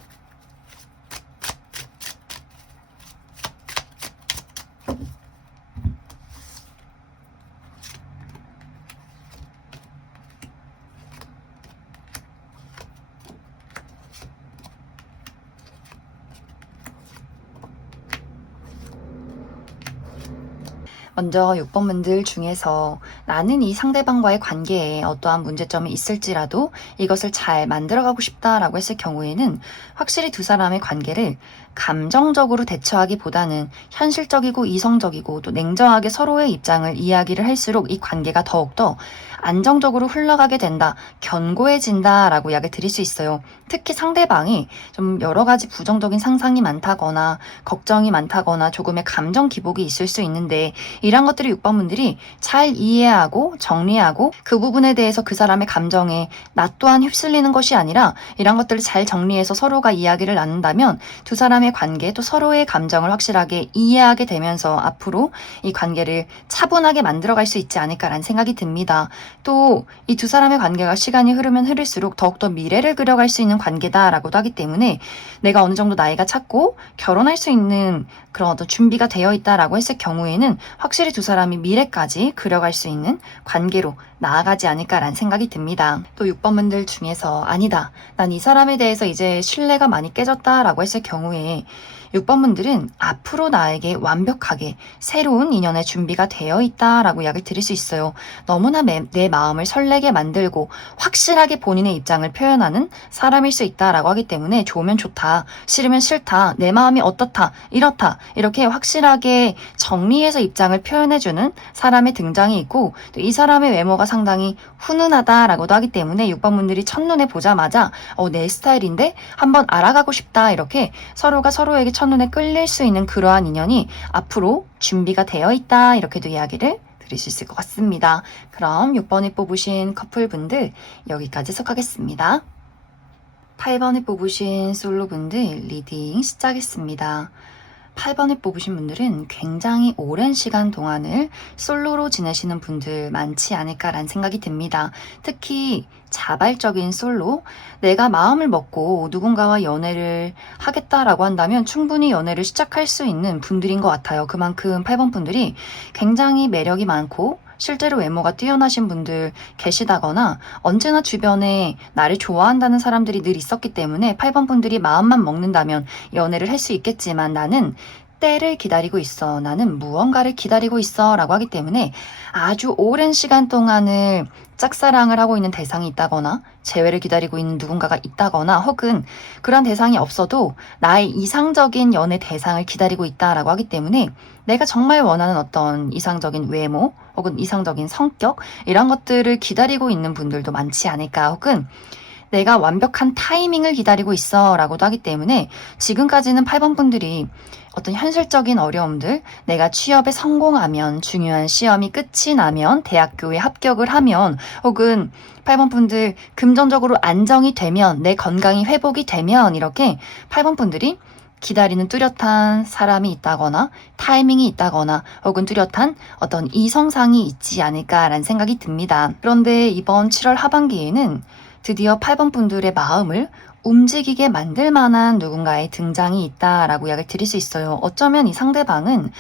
먼저 6번분들 중에서 나는 이 상대방과의 관계에 어떠한 문제점이 있을지라도 이것을 잘 만들어가고 싶다라고 했을 경우에는 확실히 두 사람의 관계를 감정적으로 대처하기보다는 현실적이고 이성적이고 또 냉정하게 서로의 입장을 이야기를 할수록 이 관계가 더욱더 안정적으로 흘러가게 된다, 견고해진다라고 이야기를 드릴 수 있어요. 특히 상대방이 좀 여러 가지 부정적인 상상이 많다거나 걱정이 많다거나 조금의 감정 기복이 있을 수 있는데 이런 것들을 6번분들이 잘 이해하고 정리하고 그 부분에 대해서 그 사람의 감정에 나 또한 휩쓸리는 것이 아니라 이런 것들을 잘 정리해서 서로가 이야기를 나눈다면 두 사람의 관계 또 서로의 감정을 확실하게 이해하게 되면서 앞으로 이 관계를 차분하게 만들어갈 수 있지 않을까라는 생각이 듭니다. 또 이 두 사람의 관계가 시간이 흐르면 흐를수록 더욱더 미래를 그려갈 수 있는 관계다라고도 하기 때문에 내가 어느 정도 나이가 찼고 결혼할 수 있는 그런 어떤 준비가 되어 있다라고 했을 경우에는 확실히 두 사람이 미래까지 그려갈 수 있는 관계로 나아가지 않을까라는 생각이 듭니다. 또 6번분들 중에서 아니다, 난 이 사람에 대해서 이제 신뢰가 많이 깨졌다라고 했을 경우에 6번분들은 앞으로 나에게 완벽하게 새로운 인연의 준비가 되어 있다라고 이야기를 드릴 수 있어요. 너무나 내 마음을 설레게 만들고 확실하게 본인의 입장을 표현하는 사람일 수 있다라고 하기 때문에 좋으면 좋다, 싫으면 싫다, 내 마음이 어떻다, 이렇다 이렇게 확실하게 정리해서 입장을 표현해주는 사람의 등장이 있고 또 이 사람의 외모가 상당히 훈훈하다라고도 하기 때문에 6번분들이 첫눈에 보자마자 내 스타일인데 한번 알아가고 싶다 이렇게 서로가 서로에게 첫눈에 끌릴 수 있는 그러한 인연이 앞으로 준비가 되어 있다 이렇게도 이야기를 드릴 수 있을 것 같습니다. 그럼 6번에 뽑으신 커플분들 여기까지 해석하겠습니다. 8번에 뽑으신 솔로분들 리딩 시작했습니다. 8번을 뽑으신 분들은 굉장히 오랜 시간 동안을 솔로로 지내시는 분들 많지 않을까라는 생각이 듭니다. 특히 자발적인 솔로, 내가 마음을 먹고 누군가와 연애를 하겠다라고 한다면 충분히 연애를 시작할 수 있는 분들인 것 같아요. 그만큼 8번 분들이 굉장히 매력이 많고 실제로 외모가 뛰어나신 분들 계시다거나 언제나 주변에 나를 좋아한다는 사람들이 늘 있었기 때문에 8번 분들이 마음만 먹는다면 연애를 할 수 있겠지만 나는 때를 기다리고 있어, 나는 무언가를 기다리고 있어 라고 하기 때문에 아주 오랜 시간 동안을 짝사랑을 하고 있는 대상이 있다거나 재회를 기다리고 있는 누군가가 있다거나 혹은 그런 대상이 없어도 나의 이상적인 연애 대상을 기다리고 있다라고 하기 때문에 내가 정말 원하는 어떤 이상적인 외모 혹은 이상적인 성격 이런 것들을 기다리고 있는 분들도 많지 않을까, 혹은 내가 완벽한 타이밍을 기다리고 있어 라고도 하기 때문에 지금까지는 8번 분들이 어떤 현실적인 어려움들, 내가 취업에 성공하면, 중요한 시험이 끝이 나면, 대학교에 합격을 하면, 혹은 8번 분들 금전적으로 안정이 되면, 내 건강이 회복이 되면 이렇게 8번 분들이 기다리는 뚜렷한 사람이 있다거나 타이밍이 있다거나 혹은 뚜렷한 어떤 이성상이 있지 않을까라는 생각이 듭니다. 그런데 이번 7월 하반기에는 드디어 8번 분들의 마음을 움직이게 만들 만한 누군가의 등장이 있다라고 이야기를 드릴 수 있어요. 어쩌면 이 상대방은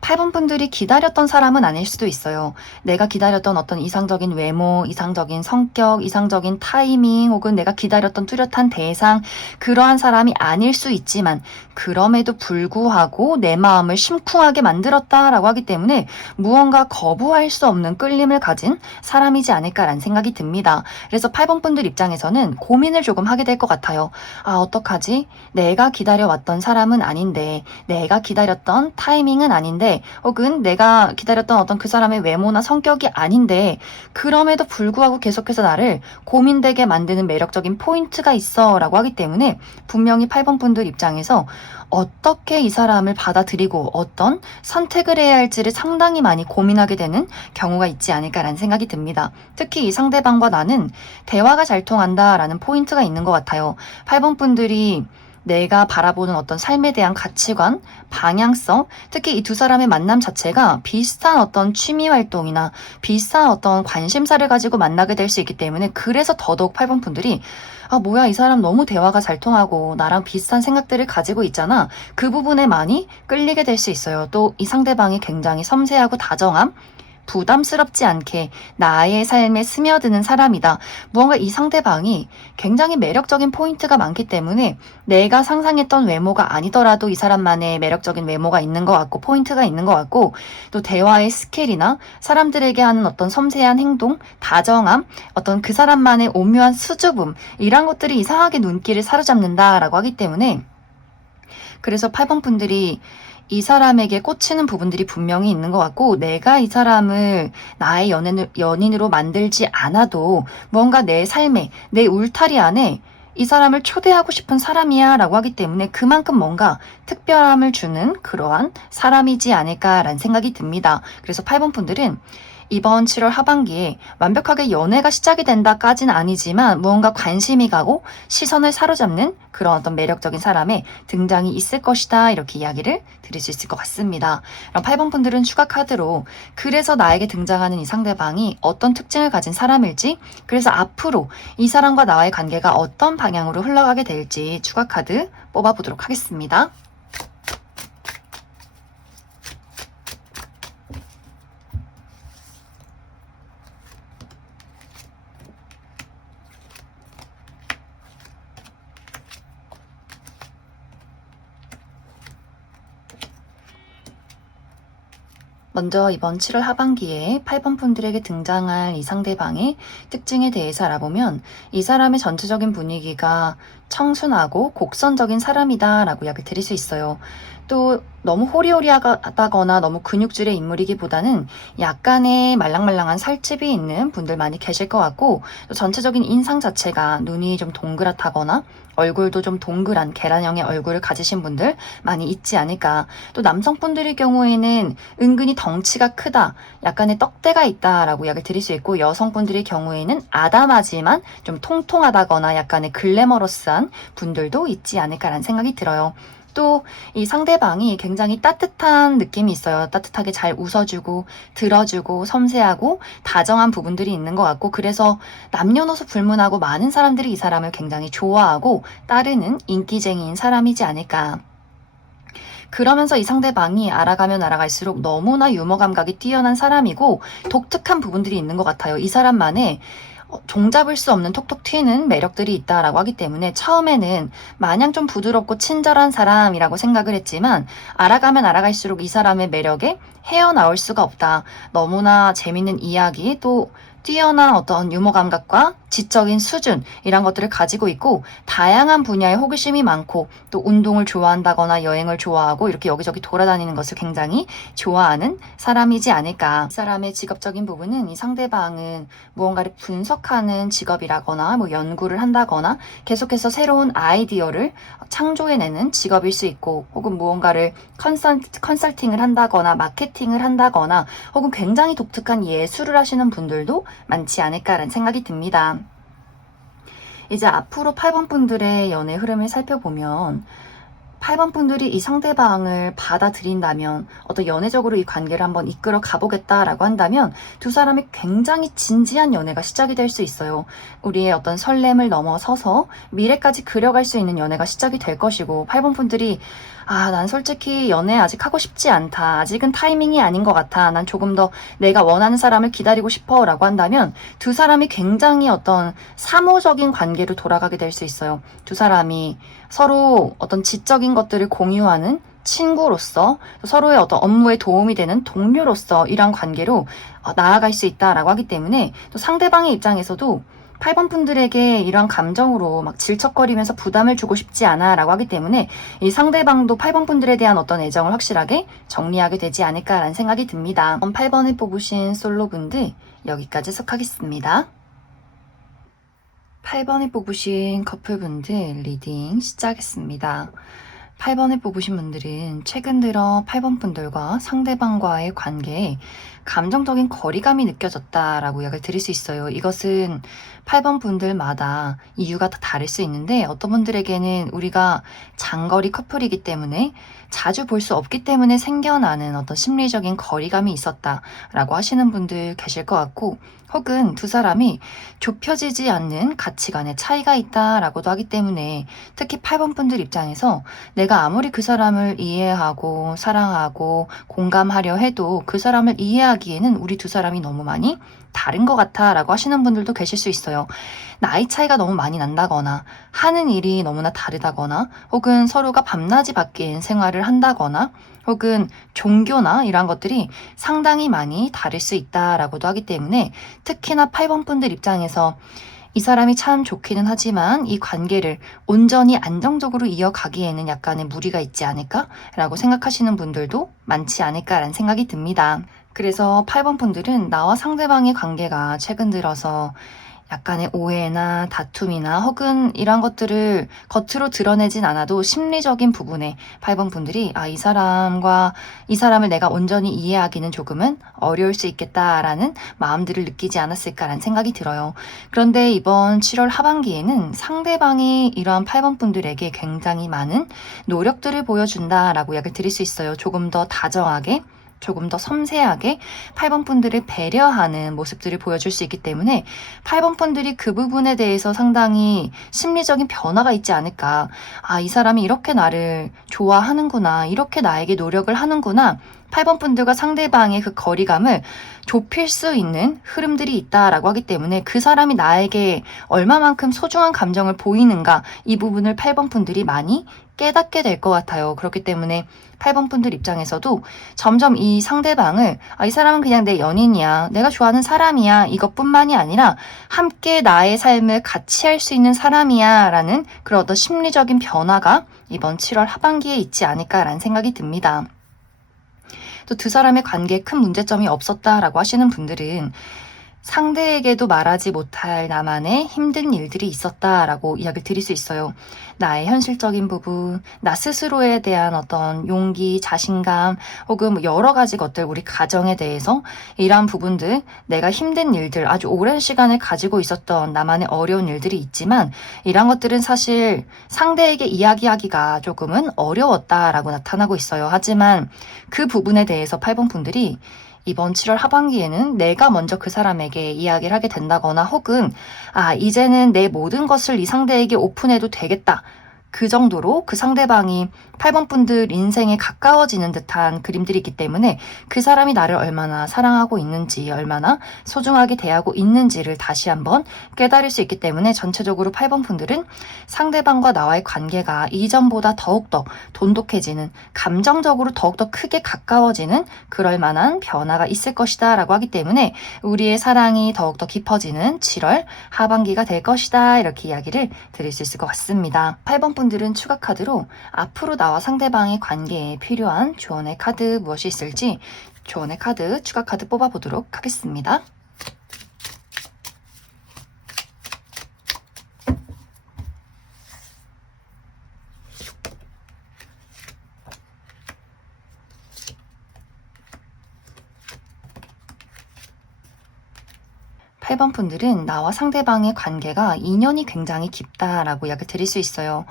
8번 분들이 기다렸던 사람은 아닐 수도 있어요. 내가 기다렸던 어떤 이상적인 외모, 이상적인 성격, 이상적인 타이밍 혹은 내가 기다렸던 뚜렷한 대상, 그러한 사람이 아닐 수 있지만 그럼에도 불구하고 내 마음을 심쿵하게 만들었다라고 하기 때문에 무언가 거부할 수 없는 끌림을 가진 사람이지 않을까라는 생각이 듭니다. 그래서 8번 분들 입장에서는 고민을 조금 하게 될 것 같아요. 어떡하지? 내가 기다려왔던 사람은 아닌데, 내가 기다렸던 타이밍은 아닌데, 혹은 내가 기다렸던 어떤 그 사람의 외모나 성격이 아닌데 그럼에도 불구하고 계속해서 나를 고민되게 만드는 매력적인 포인트가 있어 라고 하기 때문에 분명히 8번 분들 입장에서 어떻게 이 사람을 받아들이고 어떤 선택을 해야 할지를 상당히 많이 고민하게 되는 경우가 있지 않을까라는 생각이 듭니다. 특히 이 상대방과 나는 대화가 잘 통한다라는 포인트가 있는 것 같아요. 8번 분들이 내가 바라보는 어떤 삶에 대한 가치관, 방향성, 특히 이 두 사람의 만남 자체가 비슷한 어떤 취미 활동이나 비슷한 어떤 관심사를 가지고 만나게 될 수 있기 때문에 그래서 더더욱 8번 분들이 뭐야, 이 사람 너무 대화가 잘 통하고 나랑 비슷한 생각들을 가지고 있잖아. 그 부분에 많이 끌리게 될 수 있어요. 또 이 상대방이 굉장히 섬세하고 다정함, 부담스럽지 않게 나의 삶에 스며드는 사람이다. 무언가 이 상대방이 굉장히 매력적인 포인트가 많기 때문에 내가 상상했던 외모가 아니더라도 이 사람만의 매력적인 외모가 있는 것 같고 포인트가 있는 것 같고 또 대화의 스킬이나 사람들에게 하는 어떤 섬세한 행동, 다정함, 어떤 그 사람만의 오묘한 수줍음 이런 것들이 이상하게 눈길을 사로잡는다라고 하기 때문에 그래서 8번 분들이 이 사람에게 꽂히는 부분들이 분명히 있는 것 같고 내가 이 사람을 나의 연인으로 만들지 않아도 뭔가 내 삶에 내 울타리 안에 이 사람을 초대하고 싶은 사람이야 라고 하기 때문에 그만큼 뭔가 특별함을 주는 그러한 사람이지 않을까라는 생각이 듭니다. 그래서 8번 분들은 이번 7월 하반기에 완벽하게 연애가 시작이 된다까지는 아니지만 무언가 관심이 가고 시선을 사로잡는 그런 어떤 매력적인 사람의 등장이 있을 것이다 이렇게 이야기를 드릴 수 있을 것 같습니다. 그럼 8번 분들은 추가 카드로 그래서 나에게 등장하는 이 상대방이 어떤 특징을 가진 사람일지 그래서 앞으로 이 사람과 나의 관계가 어떤 방향으로 흘러가게 될지 추가 카드 뽑아보도록 하겠습니다. 먼저 이번 7월 하반기에 8번 분들에게 등장할 이 상대방의 특징에 대해서 알아보면 이 사람의 전체적인 분위기가 청순하고 곡선적인 사람이다 라고 이야기를 드릴 수 있어요. 또 너무 호리호리하다거나 너무 근육질의 인물이기보다는 약간의 말랑말랑한 살집이 있는 분들 많이 계실 것 같고 또 전체적인 인상 자체가 눈이 좀 동그랗다거나 얼굴도 좀 동그란 계란형의 얼굴을 가지신 분들 많이 있지 않을까. 또 남성분들의 경우에는 은근히 덩치가 크다, 약간의 떡대가 있다라고 이야기를 드릴 수 있고 여성분들의 경우에는 아담하지만 좀 통통하다거나 약간의 글래머러스한 분들도 있지 않을까라는 생각이 들어요. 또 이 상대방이 굉장히 따뜻한 느낌이 있어요. 따뜻하게 잘 웃어주고 들어주고 섬세하고 다정한 부분들이 있는 것 같고 그래서 남녀노소 불문하고 많은 사람들이 이 사람을 굉장히 좋아하고 따르는 인기쟁이인 사람이지 않을까. 그러면서 이 상대방이 알아가면 알아갈수록 너무나 유머 감각이 뛰어난 사람이고 독특한 부분들이 있는 것 같아요. 이 사람만의 종잡을 수 없는 톡톡 튀는 매력들이 있다라고 하기 때문에 처음에는 마냥 좀 부드럽고 친절한 사람이라고 생각을 했지만 알아가면 알아갈수록 이 사람의 매력에 헤어나올 수가 없다. 너무나 재밌는 이야기 또 뛰어난 어떤 유머 감각과 지적인 수준 이런 것들을 가지고 있고 다양한 분야에 호기심이 많고 또 운동을 좋아한다거나 여행을 좋아하고 이렇게 여기저기 돌아다니는 것을 굉장히 좋아하는 사람이지 않을까. 이 사람의 직업적인 부분은 이 상대방은 무언가를 분석하는 직업이라거나 뭐 연구를 한다거나 계속해서 새로운 아이디어를 창조해내는 직업일 수 있고 혹은 무언가를 컨설팅을 한다거나 마케팅을 한다거나 혹은 굉장히 독특한 예술을 하시는 분들도 많지 않을까라는 생각이 듭니다. 이제 앞으로 8번 분들의 연애 흐름을 살펴보면 8번 분들이 이 상대방을 받아들인다면 어떤 연애적으로 이 관계를 한번 이끌어 가보겠다라고 한다면 두 사람이 굉장히 진지한 연애가 시작이 될 수 있어요. 우리의 어떤 설렘을 넘어서서 미래까지 그려갈 수 있는 연애가 시작이 될 것이고 8번 분들이 난 솔직히 연애 아직 하고 싶지 않다. 아직은 타이밍이 아닌 것 같아. 난 조금 더 내가 원하는 사람을 기다리고 싶어 라고 한다면 두 사람이 굉장히 어떤 사무적인 관계로 돌아가게 될 수 있어요. 두 사람이 서로 어떤 지적인 것들을 공유하는 친구로서 서로의 어떤 업무에 도움이 되는 동료로서 이런 관계로 나아갈 수 있다라고 하기 때문에 또 상대방의 입장에서도 8번 분들에게 이런 감정으로 막 질척거리면서 부담을 주고 싶지 않아 라고 하기 때문에 이 상대방도 8번 분들에 대한 어떤 애정을 확실하게 정리하게 되지 않을까라는 생각이 듭니다. 8번을 뽑으신 솔로분들 여기까지 속하겠습니다. 8번을 뽑으신 커플분들 리딩 시작하겠습니다. 8번을 뽑으신 분들은 최근 들어 8번 분들과 상대방과의 관계에 감정적인 거리감이 느껴졌다라고 이야기를 드릴 수 있어요. 이것은 8번 분들마다 이유가 다 다를 수 있는데 어떤 분들에게는 우리가 장거리 커플이기 때문에 자주 볼 수 없기 때문에 생겨나는 어떤 심리적인 거리감이 있었다라고 하시는 분들 계실 것 같고 혹은 두 사람이 좁혀지지 않는 가치관의 차이가 있다라고도 하기 때문에 특히 8번 분들 입장에서 내가 내가 아무리 그 사람을 이해하고 사랑하고 공감하려 해도 그 사람을 이해하기에는 우리 두 사람이 너무 많이 다른 것 같아 라고 하시는 분들도 계실 수 있어요. 나이 차이가 너무 많이 난다거나 하는 일이 너무나 다르다거나 혹은 서로가 밤낮이 바뀐 생활을 한다거나 혹은 종교나 이런 것들이 상당히 많이 다를 수 있다라고도 하기 때문에 특히나 8번 분들 입장에서 이 사람이 참 좋기는 하지만 이 관계를 온전히 안정적으로 이어가기에는 약간의 무리가 있지 않을까라고 생각하시는 분들도 많지 않을까라는 생각이 듭니다. 그래서 8번 분들은 나와 상대방의 관계가 최근 들어서 약간의 오해나 다툼이나 혹은 이런 것들을 겉으로 드러내진 않아도 심리적인 부분에 8번 분들이 이 사람을 내가 온전히 이해하기는 조금은 어려울 수 있겠다라는 마음들을 느끼지 않았을까라는 생각이 들어요. 그런데 이번 7월 하반기에는 상대방이 이러한 8번 분들에게 굉장히 많은 노력들을 보여준다라고 이야기를 드릴 수 있어요. 조금 더 다정하게 조금 더 섬세하게 8번 분들을 배려하는 모습들을 보여줄 수 있기 때문에 8번 분들이 그 부분에 대해서 상당히 심리적인 변화가 있지 않을까. 이 사람이 이렇게 나를 좋아하는구나. 이렇게 나에게 노력을 하는구나. 8번 분들과 상대방의 그 거리감을 좁힐 수 있는 흐름들이 있다라고 하기 때문에 그 사람이 나에게 얼마만큼 소중한 감정을 보이는가 이 부분을 8번 분들이 많이 깨닫게 될 것 같아요. 그렇기 때문에 8번 분들 입장에서도 점점 이 상대방을 이 사람은 그냥 내 연인이야. 내가 좋아하는 사람이야. 이것뿐만이 아니라 함께 나의 삶을 같이 할 수 있는 사람이야. 라는 그런 어떤 심리적인 변화가 이번 7월 하반기에 있지 않을까라는 생각이 듭니다. 또 두 사람의 관계에 큰 문제점이 없었다라고 하시는 분들은 상대에게도 말하지 못할 나만의 힘든 일들이 있었다라고 이야기를 드릴 수 있어요. 나의 현실적인 부분, 나 스스로에 대한 어떤 용기, 자신감, 혹은 여러 가지 것들, 우리 가정에 대해서 이러한 부분들, 내가 힘든 일들, 아주 오랜 시간을 가지고 있었던 나만의 어려운 일들이 있지만 이런 것들은 사실 상대에게 이야기하기가 조금은 어려웠다라고 나타나고 있어요. 하지만 그 부분에 대해서 8번 분들이 이번 7월 하반기에는 내가 먼저 그 사람에게 이야기를 하게 된다거나 혹은 이제는 내 모든 것을 이 상대에게 오픈해도 되겠다. 그 정도로 그 상대방이 8번 분들 인생에 가까워지는 듯한 그림들이 있기 때문에 그 사람이 나를 얼마나 사랑하고 있는지 얼마나 소중하게 대하고 있는지를 다시 한번 깨달을 수 있기 때문에 전체적으로 8번 분들은 상대방과 나와의 관계가 이전보다 더욱더 돈독해지는 감정적으로 더욱더 크게 가까워지는 그럴 만한 변화가 있을 것이다 라고 하기 때문에 우리의 사랑이 더욱더 깊어지는 7월 하반기가 될 것이다 이렇게 이야기를 드릴 수 있을 것 같습니다. 8번 분들은 추가 카드로 앞으로 나와 상대방의 관계에 필요한 조언의 카드 무엇이 있을지 조언의 카드, 추가 카드 뽑아보도록 하겠습니다. 팔 번 분들은 나와 상대방의 관계가 인연이 굉장히 깊다라고 이야기 드릴 수 있어요.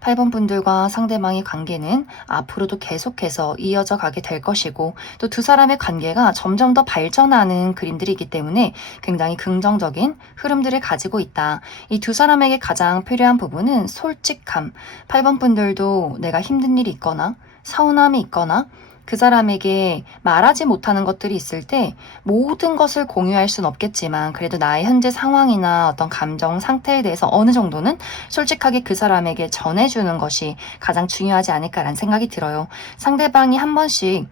8번 분들과 상대방의 관계는 앞으로도 계속해서 이어져 가게 될 것이고 또 두 사람의 관계가 점점 더 발전하는 그림들이기 때문에 굉장히 긍정적인 흐름들을 가지고 있다. 이 두 사람에게 가장 필요한 부분은 솔직함. 8번 분들도 내가 힘든 일이 있거나 서운함이 있거나 그 사람에게 말하지 못하는 것들이 있을 때 모든 것을 공유할 순 없겠지만 그래도 나의 현재 상황이나 어떤 감정 상태에 대해서 어느 정도는 솔직하게 그 사람에게 전해주는 것이 가장 중요하지 않을까라는 생각이 들어요. 상대방이 한 번씩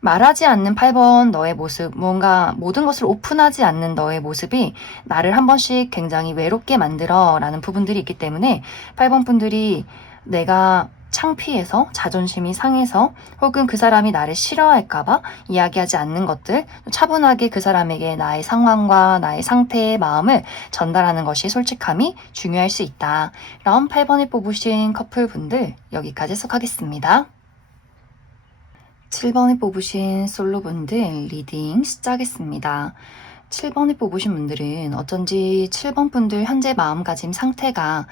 말하지 않는 8번 너의 모습, 뭔가 모든 것을 오픈하지 않는 너의 모습이 나를 한 번씩 굉장히 외롭게 만들어 라는 부분들이 있기 때문에 8번 분들이 내가 창피해서 자존심이 상해서 혹은 그 사람이 나를 싫어할까봐 이야기하지 않는 것들 차분하게 그 사람에게 나의 상황과 나의 상태의 마음을 전달하는 것이 솔직함이 중요할 수 있다. 이런 8번을 뽑으신 커플분들 여기까지 해석하겠습니다. 7번을 뽑으신 솔로분들 리딩 시작하겠습니다. 7번을 뽑으신 분들은 어쩐지 7번 분들 현재 마음가짐 상태가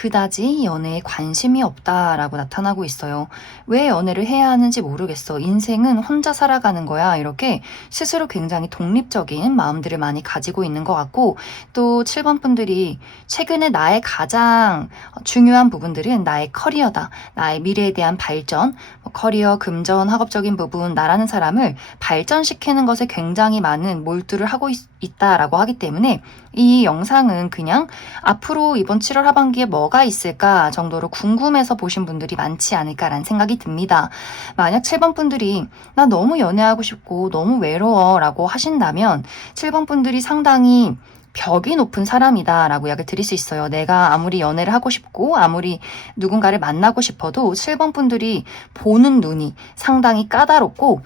그다지 연애에 관심이 없다라고 나타나고 있어요. 왜 연애를 해야 하는지 모르겠어. 인생은 혼자 살아가는 거야. 이렇게 스스로 굉장히 독립적인 마음들을 많이 가지고 있는 것 같고, 또 7번 분들이 최근에 나의 가장 중요한 부분들은 나의 커리어다. 나의 미래에 대한 발전, 커리어, 금전, 학업적인 부분, 나라는 사람을 발전시키는 것에 굉장히 많은 몰두를 하고 있다라고 하기 때문에 이 영상은 그냥 앞으로 이번 7월 하반기에 뭐가 있을까 정도로 궁금해서 보신 분들이 많지 않을까라는 생각이 듭니다. 만약 7번 분들이 나 너무 연애하고 싶고 너무 외로워 라고 하신다면 7번 분들이 상당히 벽이 높은 사람이다 라고 이야기를 드릴 수 있어요. 내가 아무리 연애를 하고 싶고 아무리 누군가를 만나고 싶어도 7번 분들이 보는 눈이 상당히 까다롭고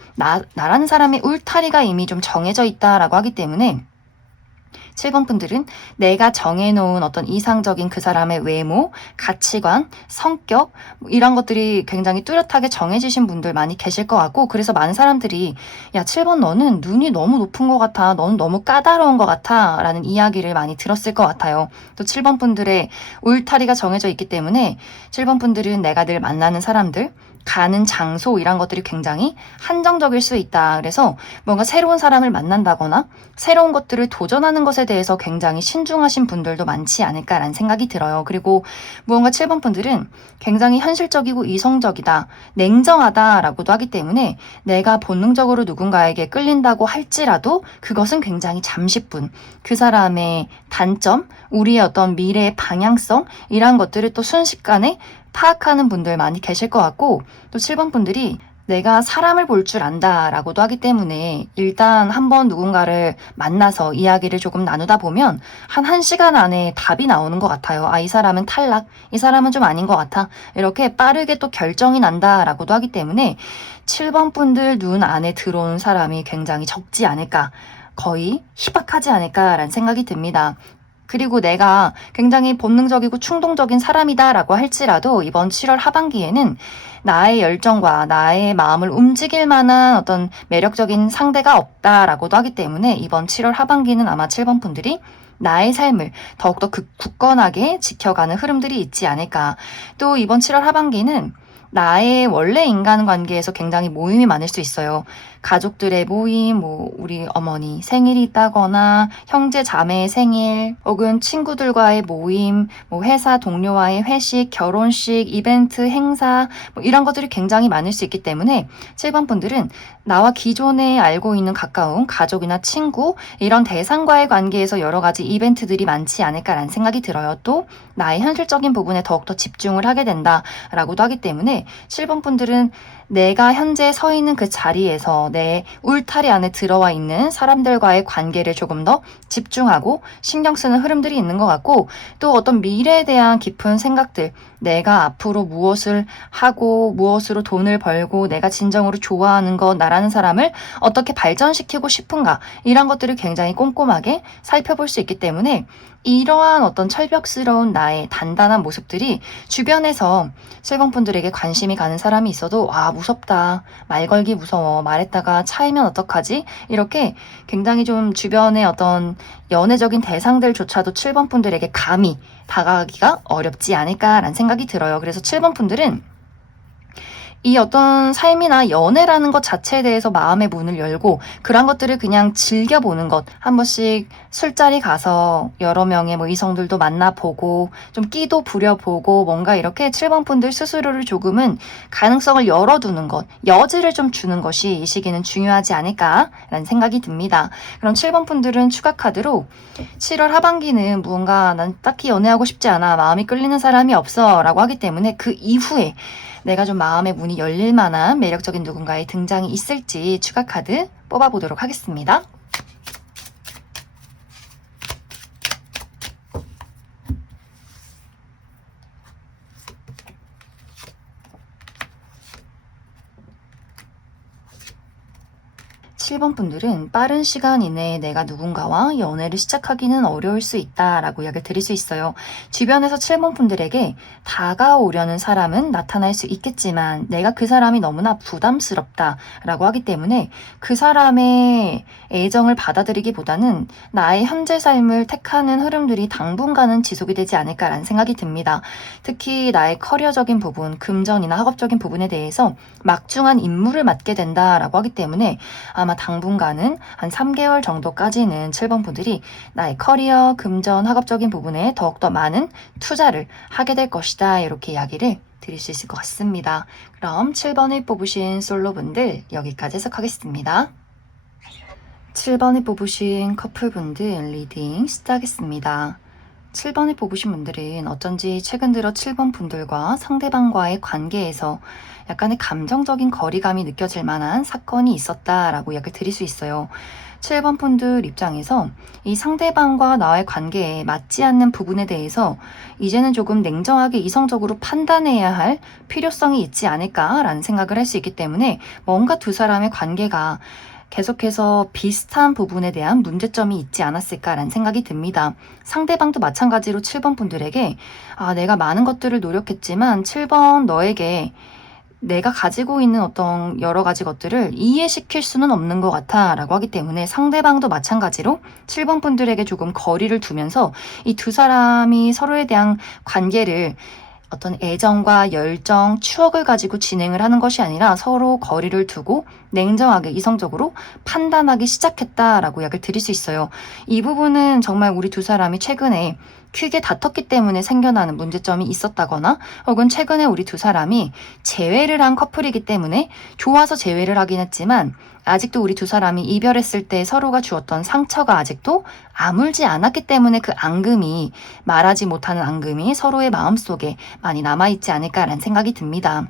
나라는 사람의 울타리가 이미 좀 정해져 있다라고 하기 때문에 7번 분들은 내가 정해놓은 어떤 이상적인 그 사람의 외모, 가치관, 성격 이런 것들이 굉장히 뚜렷하게 정해지신 분들 많이 계실 것 같고, 그래서 많은 사람들이 야 7번 너는 눈이 너무 높은 것 같아, 너는 너무 까다로운 것 같아 라는 이야기를 많이 들었을 것 같아요. 또 7번 분들의 울타리가 정해져 있기 때문에 7번 분들은 내가 늘 만나는 사람들, 가는 장소 이런 것들이 굉장히 한정적일 수 있다. 그래서 뭔가 새로운 사람을 만난다거나 새로운 것들을 도전하는 것에 대해서 굉장히 신중하신 분들도 많지 않을까라는 생각이 들어요. 그리고 무언가 7번 분들은 굉장히 현실적이고 이성적이다, 냉정하다라고도 하기 때문에 내가 본능적으로 누군가에게 끌린다고 할지라도 그것은 굉장히 잠시뿐, 그 사람의 단점, 우리의 어떤 미래의 방향성 이런 것들을 또 순식간에 파악하는 분들 많이 계실 것 같고, 또 7번 분들이 내가 사람을 볼 줄 안다 라고도 하기 때문에 일단 한번 누군가를 만나서 이야기를 조금 나누다 보면 한 1시간 안에 답이 나오는 것 같아요. 아, 이 사람은 탈락, 이 사람은 좀 아닌 것 같아, 이렇게 빠르게 또 결정이 난다 라고도 하기 때문에 7번 분들 눈 안에 들어온 사람이 굉장히 적지 않을까, 거의 희박하지 않을까라는 생각이 듭니다. 그리고 내가 굉장히 본능적이고 충동적인 사람이다라고 할지라도 이번 7월 하반기에는 나의 열정과 나의 마음을 움직일 만한 어떤 매력적인 상대가 없다라고도 하기 때문에 이번 7월 하반기는 아마 7번 분들이 나의 삶을 더욱더 굳건하게 지켜가는 흐름들이 있지 않을까. 또 이번 7월 하반기는 나의 원래 인간관계에서 굉장히 모임이 많을 수 있어요. 가족들의 모임, 우리 어머니 생일이 있다거나 형제 자매의 생일, 혹은 친구들과의 모임, 회사 동료와의 회식, 결혼식, 이벤트, 행사 이런 것들이 굉장히 많을 수 있기 때문에 7번 분들은 나와 기존에 알고 있는 가까운 가족이나 친구 이런 대상과의 관계에서 여러 가지 이벤트들이 많지 않을까라는 생각이 들어요. 또 나의 현실적인 부분에 더욱더 집중을 하게 된다라고도 하기 때문에 7번 분들은 내가 현재 서 있는 그 자리에서 내 울타리 안에 들어와 있는 사람들과의 관계를 조금 더 집중하고 신경 쓰는 흐름들이 있는 것 같고, 또 어떤 미래에 대한 깊은 생각들, 내가 앞으로 무엇을 하고 무엇으로 돈을 벌고 내가 진정으로 좋아하는 것, 나라는 사람을 어떻게 발전시키고 싶은가 이런 것들을 굉장히 꼼꼼하게 살펴볼 수 있기 때문에 이러한 어떤 철벽스러운 나의 단단한 모습들이 주변에서 7번 분들에게 관심이 가는 사람이 있어도 아 무섭다, 말 걸기 무서워, 말했다가 차이면 어떡하지, 이렇게 굉장히 좀 주변의 어떤 연애적인 대상들조차도 7번 분들에게 감히 다가가기가 어렵지 않을까라는 생각이 들어요. 그래서 7번 분들은 이 어떤 삶이나 연애라는 것 자체에 대해서 마음의 문을 열고 그런 것들을 그냥 즐겨보는 것, 한 번씩 술자리 가서 여러 명의 이성들도 만나보고 좀 끼도 부려보고 뭔가 이렇게 7번 분들 스스로를 조금은 가능성을 열어두는 것, 여지를 좀 주는 것이 이 시기는 중요하지 않을까라는 생각이 듭니다. 그럼 7번 분들은 추가 카드로 7월 하반기는 무언가 난 딱히 연애하고 싶지 않아, 마음이 끌리는 사람이 없어 라고 하기 때문에 그 이후에 내가 좀 마음의 문이 열릴 만한 매력적인 누군가의 등장이 있을지 추가 카드 뽑아보도록 하겠습니다. 7번 분들은 빠른 시간 이내에 내가 누군가와 연애를 시작하기는 어려울 수 있다라고 이야기를 드릴 수 있어요. 주변에서 7번 분들에게 다가오려는 사람은 나타날 수 있겠지만 내가 그 사람이 너무나 부담스럽다라고 하기 때문에 그 사람의 애정을 받아들이기보다는 나의 현재 삶을 택하는 흐름들이 당분간은 지속이 되지 않을까라는 생각이 듭니다. 특히 나의 커리어적인 부분, 금전이나 학업적인 부분에 대해서 막중한 임무를 맡게 된다라고 하기 때문에 아마 당분간은 한 3개월 정도까지는 7번 분들이 나의 커리어, 금전, 학업적인 부분에 더욱더 많은 투자를 하게 될 것이다. 이렇게 이야기를 드릴 수 있을 것 같습니다. 그럼 7번을 뽑으신 솔로분들 여기까지 해석하겠습니다. 7번을 뽑으신 커플분들 리딩 시작하겠습니다. 7번을 뽑으신 분들은 어쩐지 최근 들어 7번 분들과 상대방과의 관계에서 약간의 감정적인 거리감이 느껴질 만한 사건이 있었다라고 이야기를 드릴 수 있어요. 7번 분들 입장에서 이 상대방과 나의 관계에 맞지 않는 부분에 대해서 이제는 조금 냉정하게 이성적으로 판단해야 할 필요성이 있지 않을까라는 생각을 할 수 있기 때문에 뭔가 두 사람의 관계가 계속해서 비슷한 부분에 대한 문제점이 있지 않았을까라는 생각이 듭니다. 상대방도 마찬가지로 7번 분들에게 내가 많은 것들을 노력했지만 7번 너에게 내가 가지고 있는 어떤 여러 가지 것들을 이해시킬 수는 없는 것 같아 라고 하기 때문에 상대방도 마찬가지로 7번 분들에게 조금 거리를 두면서 이 두 사람이 서로에 대한 관계를 어떤 애정과 열정, 추억을 가지고 진행을 하는 것이 아니라 서로 거리를 두고 냉정하게 이성적으로 판단하기 시작했다라고 이야기를 드릴 수 있어요. 이 부분은 정말 우리 두 사람이 최근에 크게 다퉜기 때문에 생겨나는 문제점이 있었다거나 혹은 최근에 우리 두 사람이 재회를 한 커플이기 때문에 좋아서 재회를 하긴 했지만 아직도 우리 두 사람이 이별했을 때 서로가 주었던 상처가 아직도 아물지 않았기 때문에 그 앙금이 말하지 못하는 앙금이 서로의 마음속에 많이 남아있지 않을까라는 생각이 듭니다.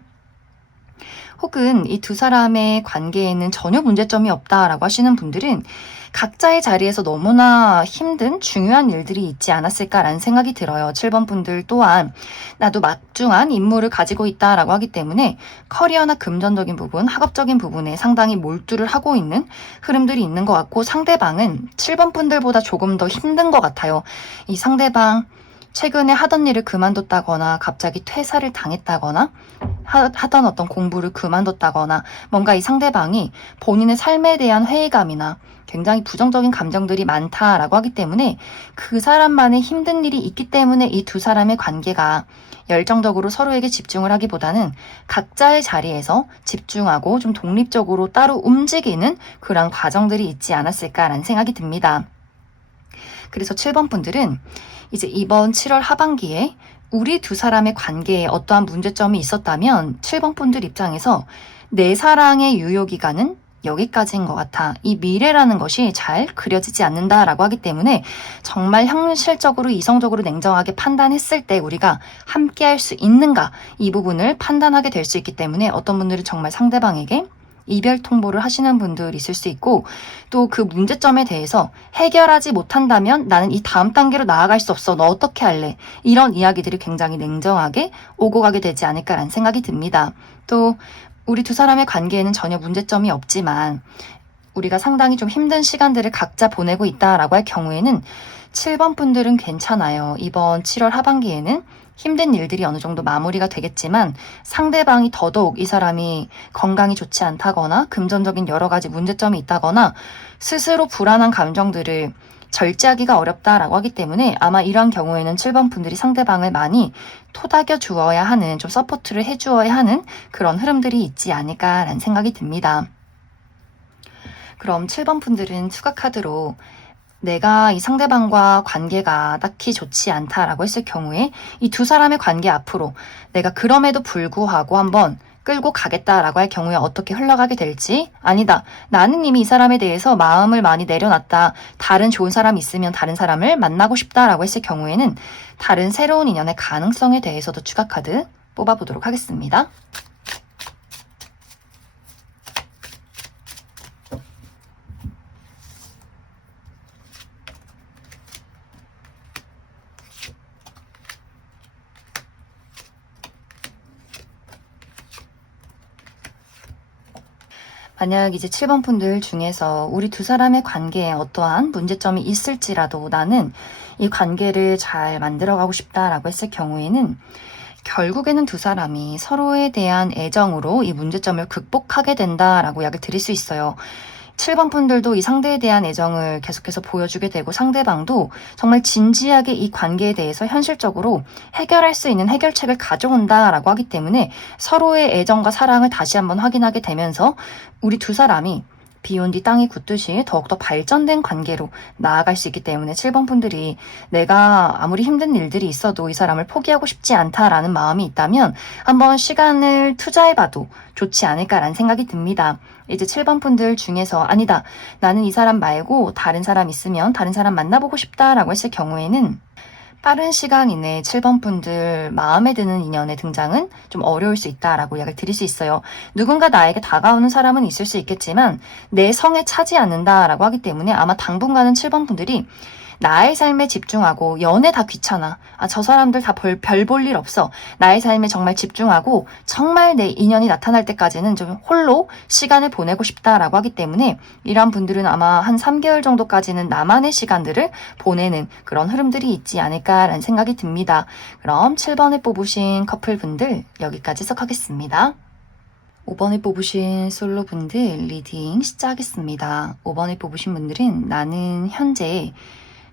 혹은 이 두 사람의 관계에는 전혀 문제점이 없다라고 하시는 분들은 각자의 자리에서 너무나 힘든 중요한 일들이 있지 않았을까라는 생각이 들어요. 7번 분들 또한 나도 막중한 임무를 가지고 있다라고 하기 때문에 커리어나 금전적인 부분, 학업적인 부분에 상당히 몰두를 하고 있는 흐름들이 있는 것 같고 상대방은 7번 분들보다 조금 더 힘든 것 같아요. 이 상대방 최근에 하던 일을 그만뒀다거나 갑자기 퇴사를 당했다거나 하던 어떤 공부를 그만뒀다거나 뭔가 이 상대방이 본인의 삶에 대한 회의감이나 굉장히 부정적인 감정들이 많다라고 하기 때문에 그 사람만의 힘든 일이 있기 때문에 이 두 사람의 관계가 열정적으로 서로에게 집중을 하기보다는 각자의 자리에서 집중하고 좀 독립적으로 따로 움직이는 그런 과정들이 있지 않았을까라는 생각이 듭니다. 그래서 7번 분들은 이제 이번 7월 하반기에 우리 두 사람의 관계에 어떠한 문제점이 있었다면 7번 분들 입장에서 내 사랑의 유효기간은 여기까지인 것 같아. 이 미래라는 것이 잘 그려지지 않는다라고 하기 때문에 정말 현실적으로 이성적으로 냉정하게 판단했을 때 우리가 함께 할 수 있는가 이 부분을 판단하게 될 수 있기 때문에 어떤 분들은 정말 상대방에게 이별 통보를 하시는 분들 있을 수 있고 또 그 문제점에 대해서 해결하지 못한다면 나는 이 다음 단계로 나아갈 수 없어. 너 어떻게 할래? 이런 이야기들이 굉장히 냉정하게 오고 가게 되지 않을까라는 생각이 듭니다. 또 우리 두 사람의 관계에는 전혀 문제점이 없지만 우리가 상당히 좀 힘든 시간들을 각자 보내고 있다라고 할 경우에는 7번 분들은 괜찮아요. 이번 7월 하반기에는 힘든 일들이 어느 정도 마무리가 되겠지만 상대방이 더더욱 이 사람이 건강이 좋지 않다거나 금전적인 여러 가지 문제점이 있다거나 스스로 불안한 감정들을 절제하기가 어렵다라고 하기 때문에 아마 이런 경우에는 7번 분들이 상대방을 많이 토닥여 주어야 하는 좀 서포트를 해주어야 하는 그런 흐름들이 있지 않을까라는 생각이 듭니다. 그럼 7번 분들은 추가 카드로 내가 이 상대방과 관계가 딱히 좋지 않다라고 했을 경우에 이 두 사람의 관계 앞으로 내가 그럼에도 불구하고 한번 끌고 가겠다라고 할 경우에 어떻게 흘러가게 될지 아니다. 나는 이미 이 사람에 대해서 마음을 많이 내려놨다. 다른 좋은 사람이 있으면 다른 사람을 만나고 싶다라고 했을 경우에는 다른 새로운 인연의 가능성에 대해서도 추가 카드 뽑아보도록 하겠습니다. 만약 이제 7번 분들 중에서 우리 두 사람의 관계에 어떠한 문제점이 있을지라도 나는 이 관계를 잘 만들어가고 싶다라고 했을 경우에는 결국에는 두 사람이 서로에 대한 애정으로 이 문제점을 극복하게 된다라고 이야기를 드릴 수 있어요. 7번 분들도 이 상대에 대한 애정을 계속해서 보여주게 되고 상대방도 정말 진지하게 이 관계에 대해서 현실적으로 해결할 수 있는 해결책을 가져온다라고 하기 때문에 서로의 애정과 사랑을 다시 한번 확인하게 되면서 우리 두 사람이 비온 뒤 땅이 굳듯이 더욱더 발전된 관계로 나아갈 수 있기 때문에 7번 분들이 내가 아무리 힘든 일들이 있어도 이 사람을 포기하고 싶지 않다라는 마음이 있다면 한번 시간을 투자해봐도 좋지 않을까라는 생각이 듭니다. 이제 7번 분들 중에서 아니다, 나는 이 사람 말고 다른 사람 있으면 다른 사람 만나보고 싶다라고 했을 경우에는 빠른 시간 이내에 7번 분들 마음에 드는 인연의 등장은 좀 어려울 수 있다라고 이야기를 드릴 수 있어요. 누군가 나에게 다가오는 사람은 있을 수 있겠지만 내 성에 차지 않는다라고 하기 때문에 아마 당분간은 7번 분들이 나의 삶에 집중하고 연애 다 귀찮아. 저 사람들 다 별 볼 일 없어. 나의 삶에 정말 집중하고 정말 내 인연이 나타날 때까지는 좀 홀로 시간을 보내고 싶다라고 하기 때문에 이런 분들은 아마 한 3개월 정도까지는 나만의 시간들을 보내는 그런 흐름들이 있지 않을까라는 생각이 듭니다. 그럼 7번에 뽑으신 커플분들 여기까지 해석하겠습니다. 5번에 뽑으신 솔로분들 리딩 시작하겠습니다. 5번에 뽑으신 분들은 나는 현재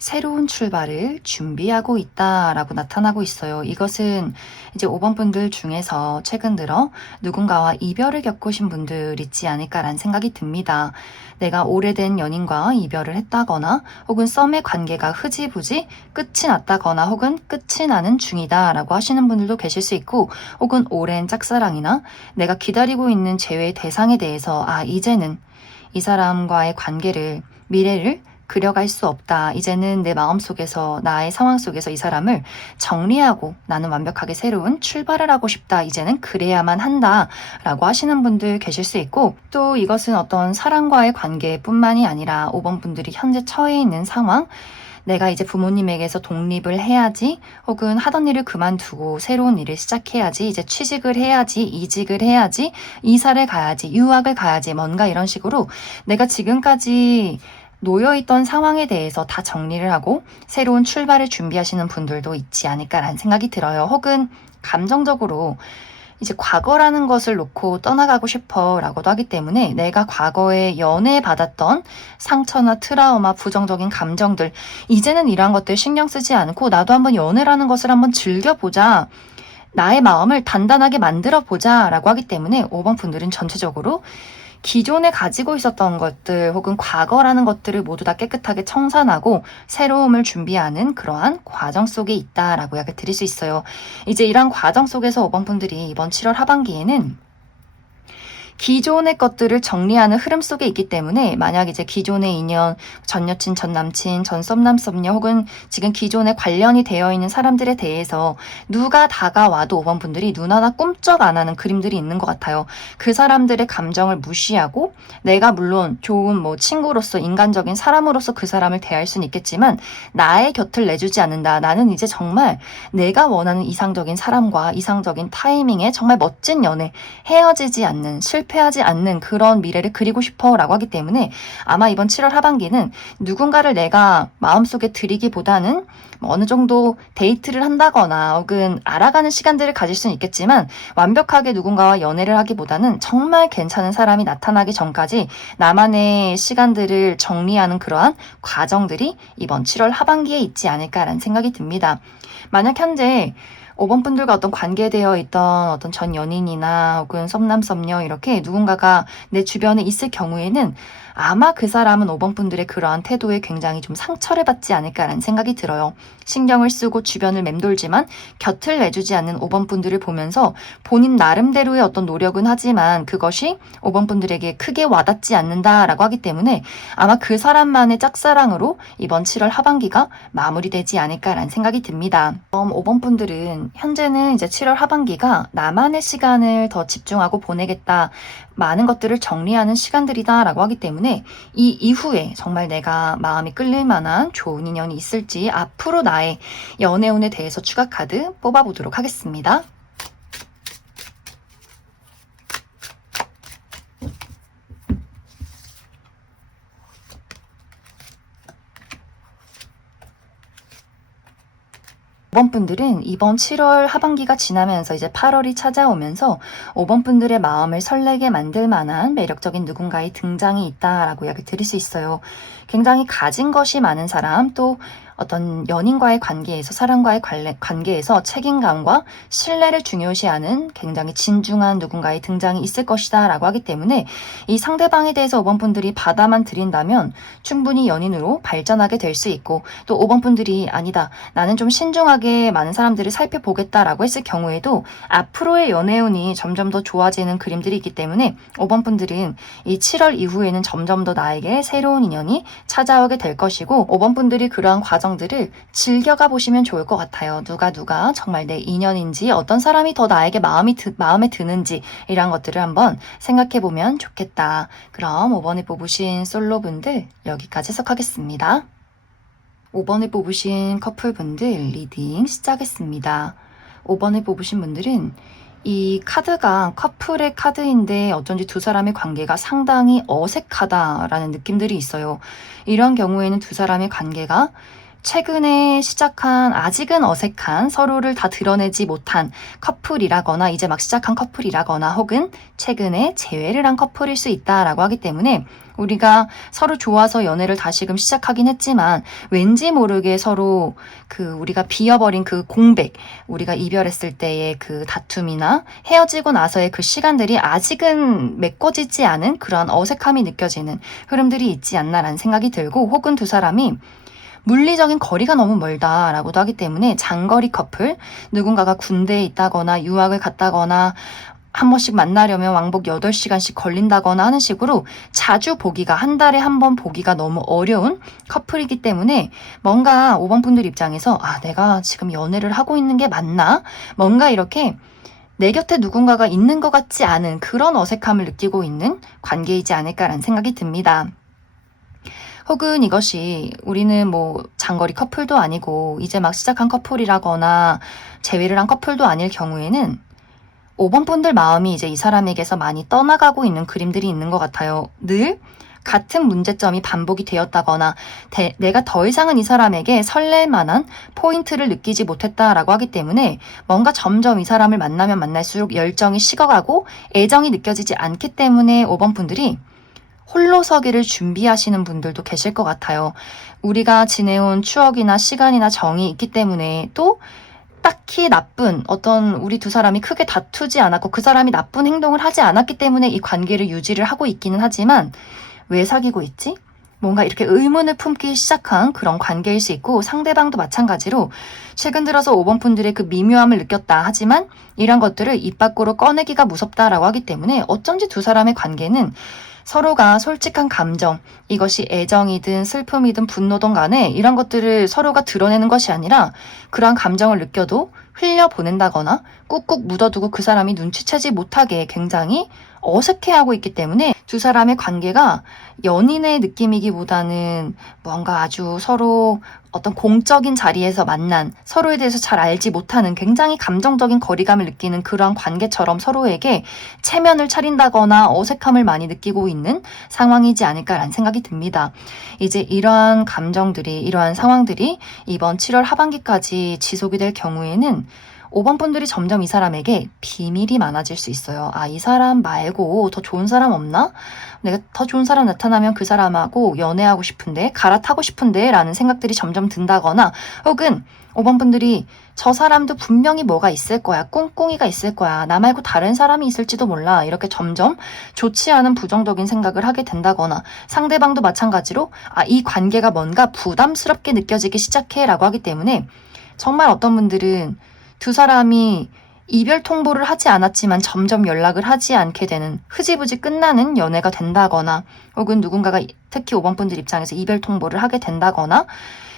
새로운 출발을 준비하고 있다라고 나타나고 있어요. 이것은 이제 5번 분들 중에서 최근 들어 누군가와 이별을 겪으신 분들 있지 않을까라는 생각이 듭니다. 내가 오래된 연인과 이별을 했다거나 혹은 썸의 관계가 흐지부지 끝이 났다거나 혹은 끝이 나는 중이다라고 하시는 분들도 계실 수 있고 혹은 오랜 짝사랑이나 내가 기다리고 있는 재회의 대상에 대해서 이제는 이 사람과의 관계를 미래를 그려갈 수 없다. 이제는 내 마음속에서 나의 상황 속에서 이 사람을 정리하고 나는 완벽하게 새로운 출발을 하고 싶다. 이제는 그래야만 한다. 라고 하시는 분들 계실 수 있고 또 이것은 어떤 사랑과의 관계뿐만이 아니라 5번 분들이 현재 처해 있는 상황 내가 이제 부모님에게서 독립을 해야지 혹은 하던 일을 그만두고 새로운 일을 시작해야지 이제 취직을 해야지 이직을 해야지 이사를 가야지 유학을 가야지 뭔가 이런 식으로 내가 지금까지 놓여있던 상황에 대해서 다 정리를 하고 새로운 출발을 준비하시는 분들도 있지 않을까라는 생각이 들어요. 혹은 감정적으로 이제 과거라는 것을 놓고 떠나가고 싶어 라고도 하기 때문에 내가 과거에 연애받았던 상처나 트라우마, 부정적인 감정들 이제는 이러한 것들 신경 쓰지 않고 나도 한번 연애라는 것을 한번 즐겨보자. 나의 마음을 단단하게 만들어 보자 라고 하기 때문에 5번 분들은 전체적으로 기존에 가지고 있었던 것들 혹은 과거라는 것들을 모두 다 깨끗하게 청산하고 새로움을 준비하는 그러한 과정 속에 있다라고 이야기를 드릴 수 있어요. 이제 이러한 과정 속에서 5번 분들이 이번 7월 하반기에는 기존의 것들을 정리하는 흐름 속에 있기 때문에 만약 이제 기존의 인연, 전 여친, 전 남친, 전 썸남, 썸녀 혹은 지금 기존에 관련이 되어 있는 사람들에 대해서 누가 다가와도 5번 분들이 눈 하나 꿈쩍 안 하는 그림들이 있는 것 같아요. 그 사람들의 감정을 무시하고 내가 물론 좋은 친구로서 인간적인 사람으로서 그 사람을 대할 수는 있겠지만 나의 곁을 내주지 않는다. 나는 이제 정말 내가 원하는 이상적인 사람과 이상적인 타이밍에 정말 멋진 연애, 헤어지지 않는 실패하지 않는 그런 미래를 그리고 싶어 라고 하기 때문에 아마 이번 7월 하반기는 누군가를 내가 마음속에 들이기보다는 어느 정도 데이트를 한다거나 혹은 알아가는 시간들을 가질 수는 있겠지만 완벽하게 누군가와 연애를 하기보다는 정말 괜찮은 사람이 나타나기 전까지 나만의 시간들을 정리하는 그러한 과정들이 이번 7월 하반기에 있지 않을까라는 생각이 듭니다. 만약 현재 5번 분들과 어떤 관계되어 있던 어떤 전 연인이나 혹은 썸남 썸녀 이렇게 누군가가 내 주변에 있을 경우에는 아마 그 사람은 5번 분들의 그러한 태도에 굉장히 좀 상처를 받지 않을까라는 생각이 들어요. 신경을 쓰고 주변을 맴돌지만 곁을 내주지 않는 5번 분들을 보면서 본인 나름대로의 어떤 노력은 하지만 그것이 5번 분들에게 크게 와닿지 않는다라고 하기 때문에 아마 그 사람만의 짝사랑으로 이번 7월 하반기가 마무리되지 않을까라는 생각이 듭니다. 5번 분들은 현재는 이제 7월 하반기가 나만의 시간을 더 집중하고 보내겠다. 많은 것들을 정리하는 시간들이다 라고 하기 때문에 이 이후에 정말 내가 마음이 끌릴 만한 좋은 인연이 있을지 앞으로 나의 연애운에 대해서 추가 카드 뽑아보도록 하겠습니다. 5번 분들은 이번 7월 하반기가 지나면서 이제 8월이 찾아오면서 5번 분들의 마음을 설레게 만들 만한 매력적인 누군가의 등장이 있다라고 이야기 드릴 수 있어요. 굉장히 가진 것이 많은 사람, 또 어떤 연인과의 관계에서, 사람과의 관계에서 책임감과 신뢰를 중요시하는 굉장히 진중한 누군가의 등장이 있을 것이다 라고 하기 때문에 이 상대방에 대해서 5번 분들이 받아만 들인다면 충분히 연인으로 발전하게 될 수 있고, 또 5번 분들이 아니다, 나는 좀 신중하게 많은 사람들을 살펴보겠다라고 했을 경우에도 앞으로의 연애운이 점점 더 좋아지는 그림들이 있기 때문에 5번 분들은 이 7월 이후에는 점점 더 나에게 새로운 인연이 찾아오게 될 것이고, 5번 분들이 그러한 과정들을 즐겨가 보시면 좋을 것 같아요. 누가 정말 내 인연인지, 어떤 사람이 더 나에게 마음에 드는지, 이런 것들을 한번 생각해 보면 좋겠다. 그럼 5번에 뽑으신 솔로분들 여기까지 해석하겠습니다. 5번에 뽑으신 커플분들 리딩 시작했습니다. 5번에 뽑으신 분들은 이 카드가 커플의 카드인데 어쩐지 두 사람의 관계가 상당히 어색하다라는 느낌들이 있어요. 이런 경우에는 두 사람의 관계가 최근에 시작한, 아직은 어색한, 서로를 다 드러내지 못한 커플이라거나 이제 막 시작한 커플이라거나 혹은 최근에 재회를 한 커플일 수 있다라고 하기 때문에 우리가 서로 좋아서 연애를 다시금 시작하긴 했지만 왠지 모르게 서로 우리가 비어버린 그 공백, 우리가 이별했을 때의 그 다툼이나 헤어지고 나서의 그 시간들이 아직은 메꿔지지 않은 그런 어색함이 느껴지는 흐름들이 있지 않나라는 생각이 들고, 혹은 두 사람이 물리적인 거리가 너무 멀다라고도 하기 때문에 장거리 커플, 누군가가 군대에 있다거나 유학을 갔다거나 한 번씩 만나려면 왕복 8시간씩 걸린다거나 하는 식으로 자주 보기가, 한 달에 한 번 보기가 너무 어려운 커플이기 때문에 뭔가 5번 분들 입장에서 내가 지금 연애를 하고 있는 게 맞나? 뭔가 이렇게 내 곁에 누군가가 있는 것 같지 않은 그런 어색함을 느끼고 있는 관계이지 않을까라는 생각이 듭니다. 혹은 이것이 우리는 뭐 장거리 커플도 아니고 이제 막 시작한 커플이라거나 재회를 한 커플도 아닐 경우에는 5번 분들 마음이 이제 이 사람에게서 많이 떠나가고 있는 그림들이 있는 것 같아요. 늘 같은 문제점이 반복이 되었다거나 내가 더 이상은 이 사람에게 설렐 만한 포인트를 느끼지 못했다라고 하기 때문에 뭔가 점점 이 사람을 만나면 만날수록 열정이 식어가고 애정이 느껴지지 않기 때문에 5번 분들이 홀로서기를 준비하시는 분들도 계실 것 같아요. 우리가 지내온 추억이나 시간이나 정이 있기 때문에, 또 딱히 나쁜 어떤, 우리 두 사람이 크게 다투지 않았고 그 사람이 나쁜 행동을 하지 않았기 때문에 이 관계를 유지를 하고 있기는 하지만 왜 사귀고 있지? 뭔가 이렇게 의문을 품기 시작한 그런 관계일 수 있고, 상대방도 마찬가지로 최근 들어서 5번 분들의 그 미묘함을 느꼈다 하지만 이런 것들을 입 밖으로 꺼내기가 무섭다라고 하기 때문에 어쩐지 두 사람의 관계는 서로가 솔직한 감정, 이것이 애정이든 슬픔이든 분노든 간에 이런 것들을 서로가 드러내는 것이 아니라 그러한 감정을 느껴도 흘려보낸다거나 꾹꾹 묻어두고 그 사람이 눈치채지 못하게 굉장히 어색해하고 있기 때문에 두 사람의 관계가 연인의 느낌이기보다는 뭔가 아주 서로 어떤 공적인 자리에서 만난, 서로에 대해서 잘 알지 못하는 굉장히 감정적인 거리감을 느끼는 그러한 관계처럼 서로에게 체면을 차린다거나 어색함을 많이 느끼고 있는 상황이지 않을까라는 생각이 듭니다. 이제 이러한 감정들이, 이러한 상황들이 이번 7월 하반기까지 지속이 될 경우에는 5번 분들이 점점 이 사람에게 비밀이 많아질 수 있어요. 이 사람 말고 더 좋은 사람 없나? 내가 더 좋은 사람 나타나면 그 사람하고 연애하고 싶은데, 갈아타고 싶은데 라는 생각들이 점점 든다거나, 혹은 5번 분들이 저 사람도 분명히 뭐가 있을 거야, 꿍꿍이가 있을 거야, 나 말고 다른 사람이 있을지도 몰라, 이렇게 점점 좋지 않은 부정적인 생각을 하게 된다거나, 상대방도 마찬가지로 이 관계가 뭔가 부담스럽게 느껴지기 시작해 라고 하기 때문에 정말 어떤 분들은 두 사람이 이별 통보를 하지 않았지만 점점 연락을 하지 않게 되는, 흐지부지 끝나는 연애가 된다거나, 혹은 누군가가 특히 5번 분들 입장에서 이별 통보를 하게 된다거나,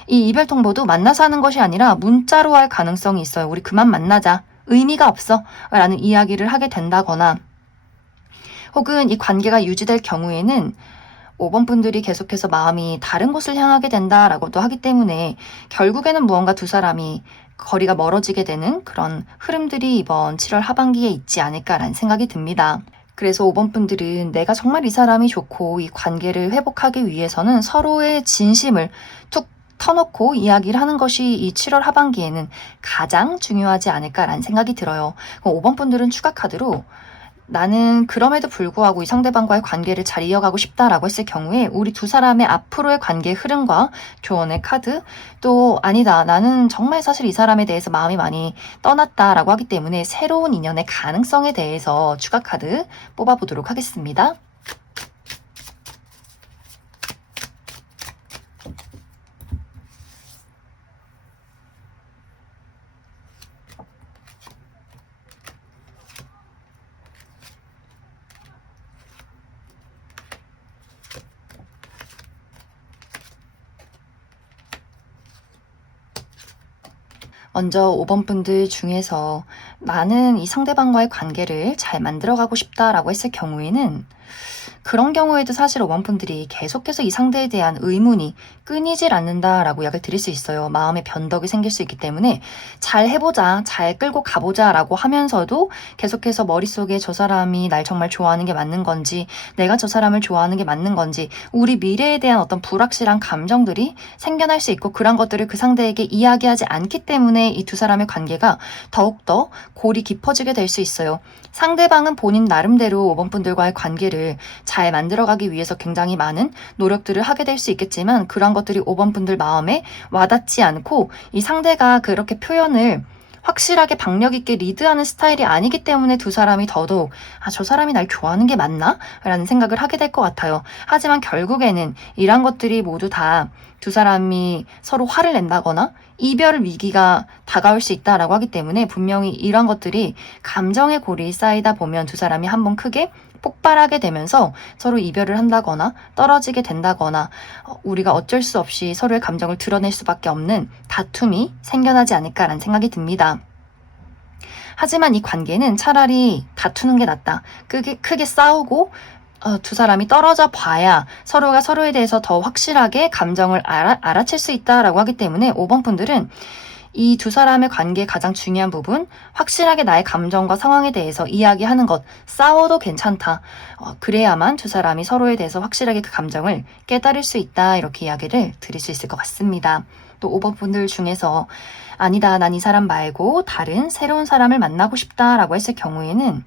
이 이별 통보도 만나서 하는 것이 아니라 문자로 할 가능성이 있어요. 우리 그만 만나자, 의미가 없어 라는 이야기를 하게 된다거나, 혹은 이 관계가 유지될 경우에는 5번 분들이 계속해서 마음이 다른 곳을 향하게 된다라고도 하기 때문에 결국에는 무언가 두 사람이 거리가 멀어지게 되는 그런 흐름들이 이번 7월 하반기에 있지 않을까라는 생각이 듭니다. 그래서 5번 분들은 내가 정말 이 사람이 좋고 이 관계를 회복하기 위해서는 서로의 진심을 툭 터놓고 이야기를 하는 것이 이 7월 하반기에는 가장 중요하지 않을까라는 생각이 들어요. 5번 분들은 추가 카드로 나는 그럼에도 불구하고 이 상대방과의 관계를 잘 이어가고 싶다라고 했을 경우에 우리 두 사람의 앞으로의 관계의 흐름과 교원의 카드, 또 아니다, 나는 정말 사실 이 사람에 대해서 마음이 많이 떠났다라고 하기 때문에 새로운 인연의 가능성에 대해서 추가 카드 뽑아보도록 하겠습니다. 먼저 5번 분들 중에서 나는 이 상대방과의 관계를 잘 만들어가고 싶다라고 했을 경우에는 그런 경우에도 사실 5번 분들이 계속해서 이 상대에 대한 의문이 끊이질 않는다라고 이야기를 드릴 수 있어요. 마음의 변덕이 생길 수 있기 때문에 잘 해보자, 잘 끌고 가보자라고 하면서도 계속해서 머릿속에 저 사람이 날 정말 좋아하는 게 맞는 건지, 내가 저 사람을 좋아하는 게 맞는 건지, 우리 미래에 대한 어떤 불확실한 감정들이 생겨날 수 있고 그런 것들을 그 상대에게 이야기하지 않기 때문에 이 두 사람의 관계가 더욱더 골이 깊어지게 될 수 있어요. 상대방은 본인 나름대로 5번 분들과의 관계를 잘 만들어가기 위해서 굉장히 많은 노력들을 하게 될 수 있겠지만 그런 것들이 5번 분들 마음에 와닿지 않고 이 상대가 그렇게 표현을 확실하게 박력 있게 리드하는 스타일이 아니기 때문에 두 사람이 더더욱 저 사람이 날 좋아하는 게 맞나? 라는 생각을 하게 될 것 같아요. 하지만 결국에는 이런 것들이 모두 다 두 사람이 서로 화를 낸다거나 이별 위기가 다가올 수 있다라고 하기 때문에 분명히 이런 것들이 감정의 골이 쌓이다 보면 두 사람이 한번 크게 폭발하게 되면서 서로 이별을 한다거나 떨어지게 된다거나 우리가 어쩔 수 없이 서로의 감정을 드러낼 수밖에 없는 다툼이 생겨나지 않을까라는 생각이 듭니다. 하지만 이 관계는 차라리 다투는 게 낫다. 크게 싸우고 두 사람이 떨어져 봐야 서로가 서로에 대해서 더 확실하게 감정을 알아챌 수 있다라고 하기 때문에 5번 분들은 이 두 사람의 관계의 가장 중요한 부분, 확실하게 나의 감정과 상황에 대해서 이야기하는 것, 싸워도 괜찮다. 그래야만 두 사람이 서로에 대해서 확실하게 그 감정을 깨달을 수 있다. 이렇게 이야기를 드릴 수 있을 것 같습니다. 또 5번 분들 중에서 아니다, 난 이 사람 말고 다른 새로운 사람을 만나고 싶다라고 했을 경우에는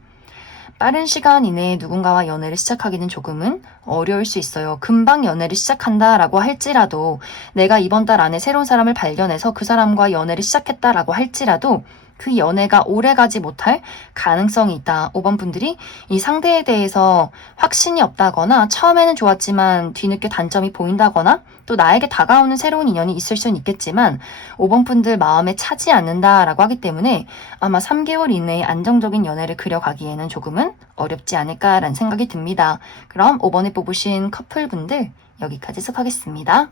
빠른 시간 이내에 누군가와 연애를 시작하기는 조금은 어려울 수 있어요. 금방 연애를 시작한다라고 할지라도 내가 이번 달 안에 새로운 사람을 발견해서 그 사람과 연애를 시작했다라고 할지라도 그 연애가 오래가지 못할 가능성이 있다. 5번 분들이 이 상대에 대해서 확신이 없다거나 처음에는 좋았지만 뒤늦게 단점이 보인다거나 또 나에게 다가오는 새로운 인연이 있을 수는 있겠지만 5번 분들 마음에 차지 않는다라고 하기 때문에 아마 3개월 이내에 안정적인 연애를 그려가기에는 조금은 어렵지 않을까라는 생각이 듭니다. 그럼 5번에 뽑으신 커플분들 여기까지 해석하겠습니다.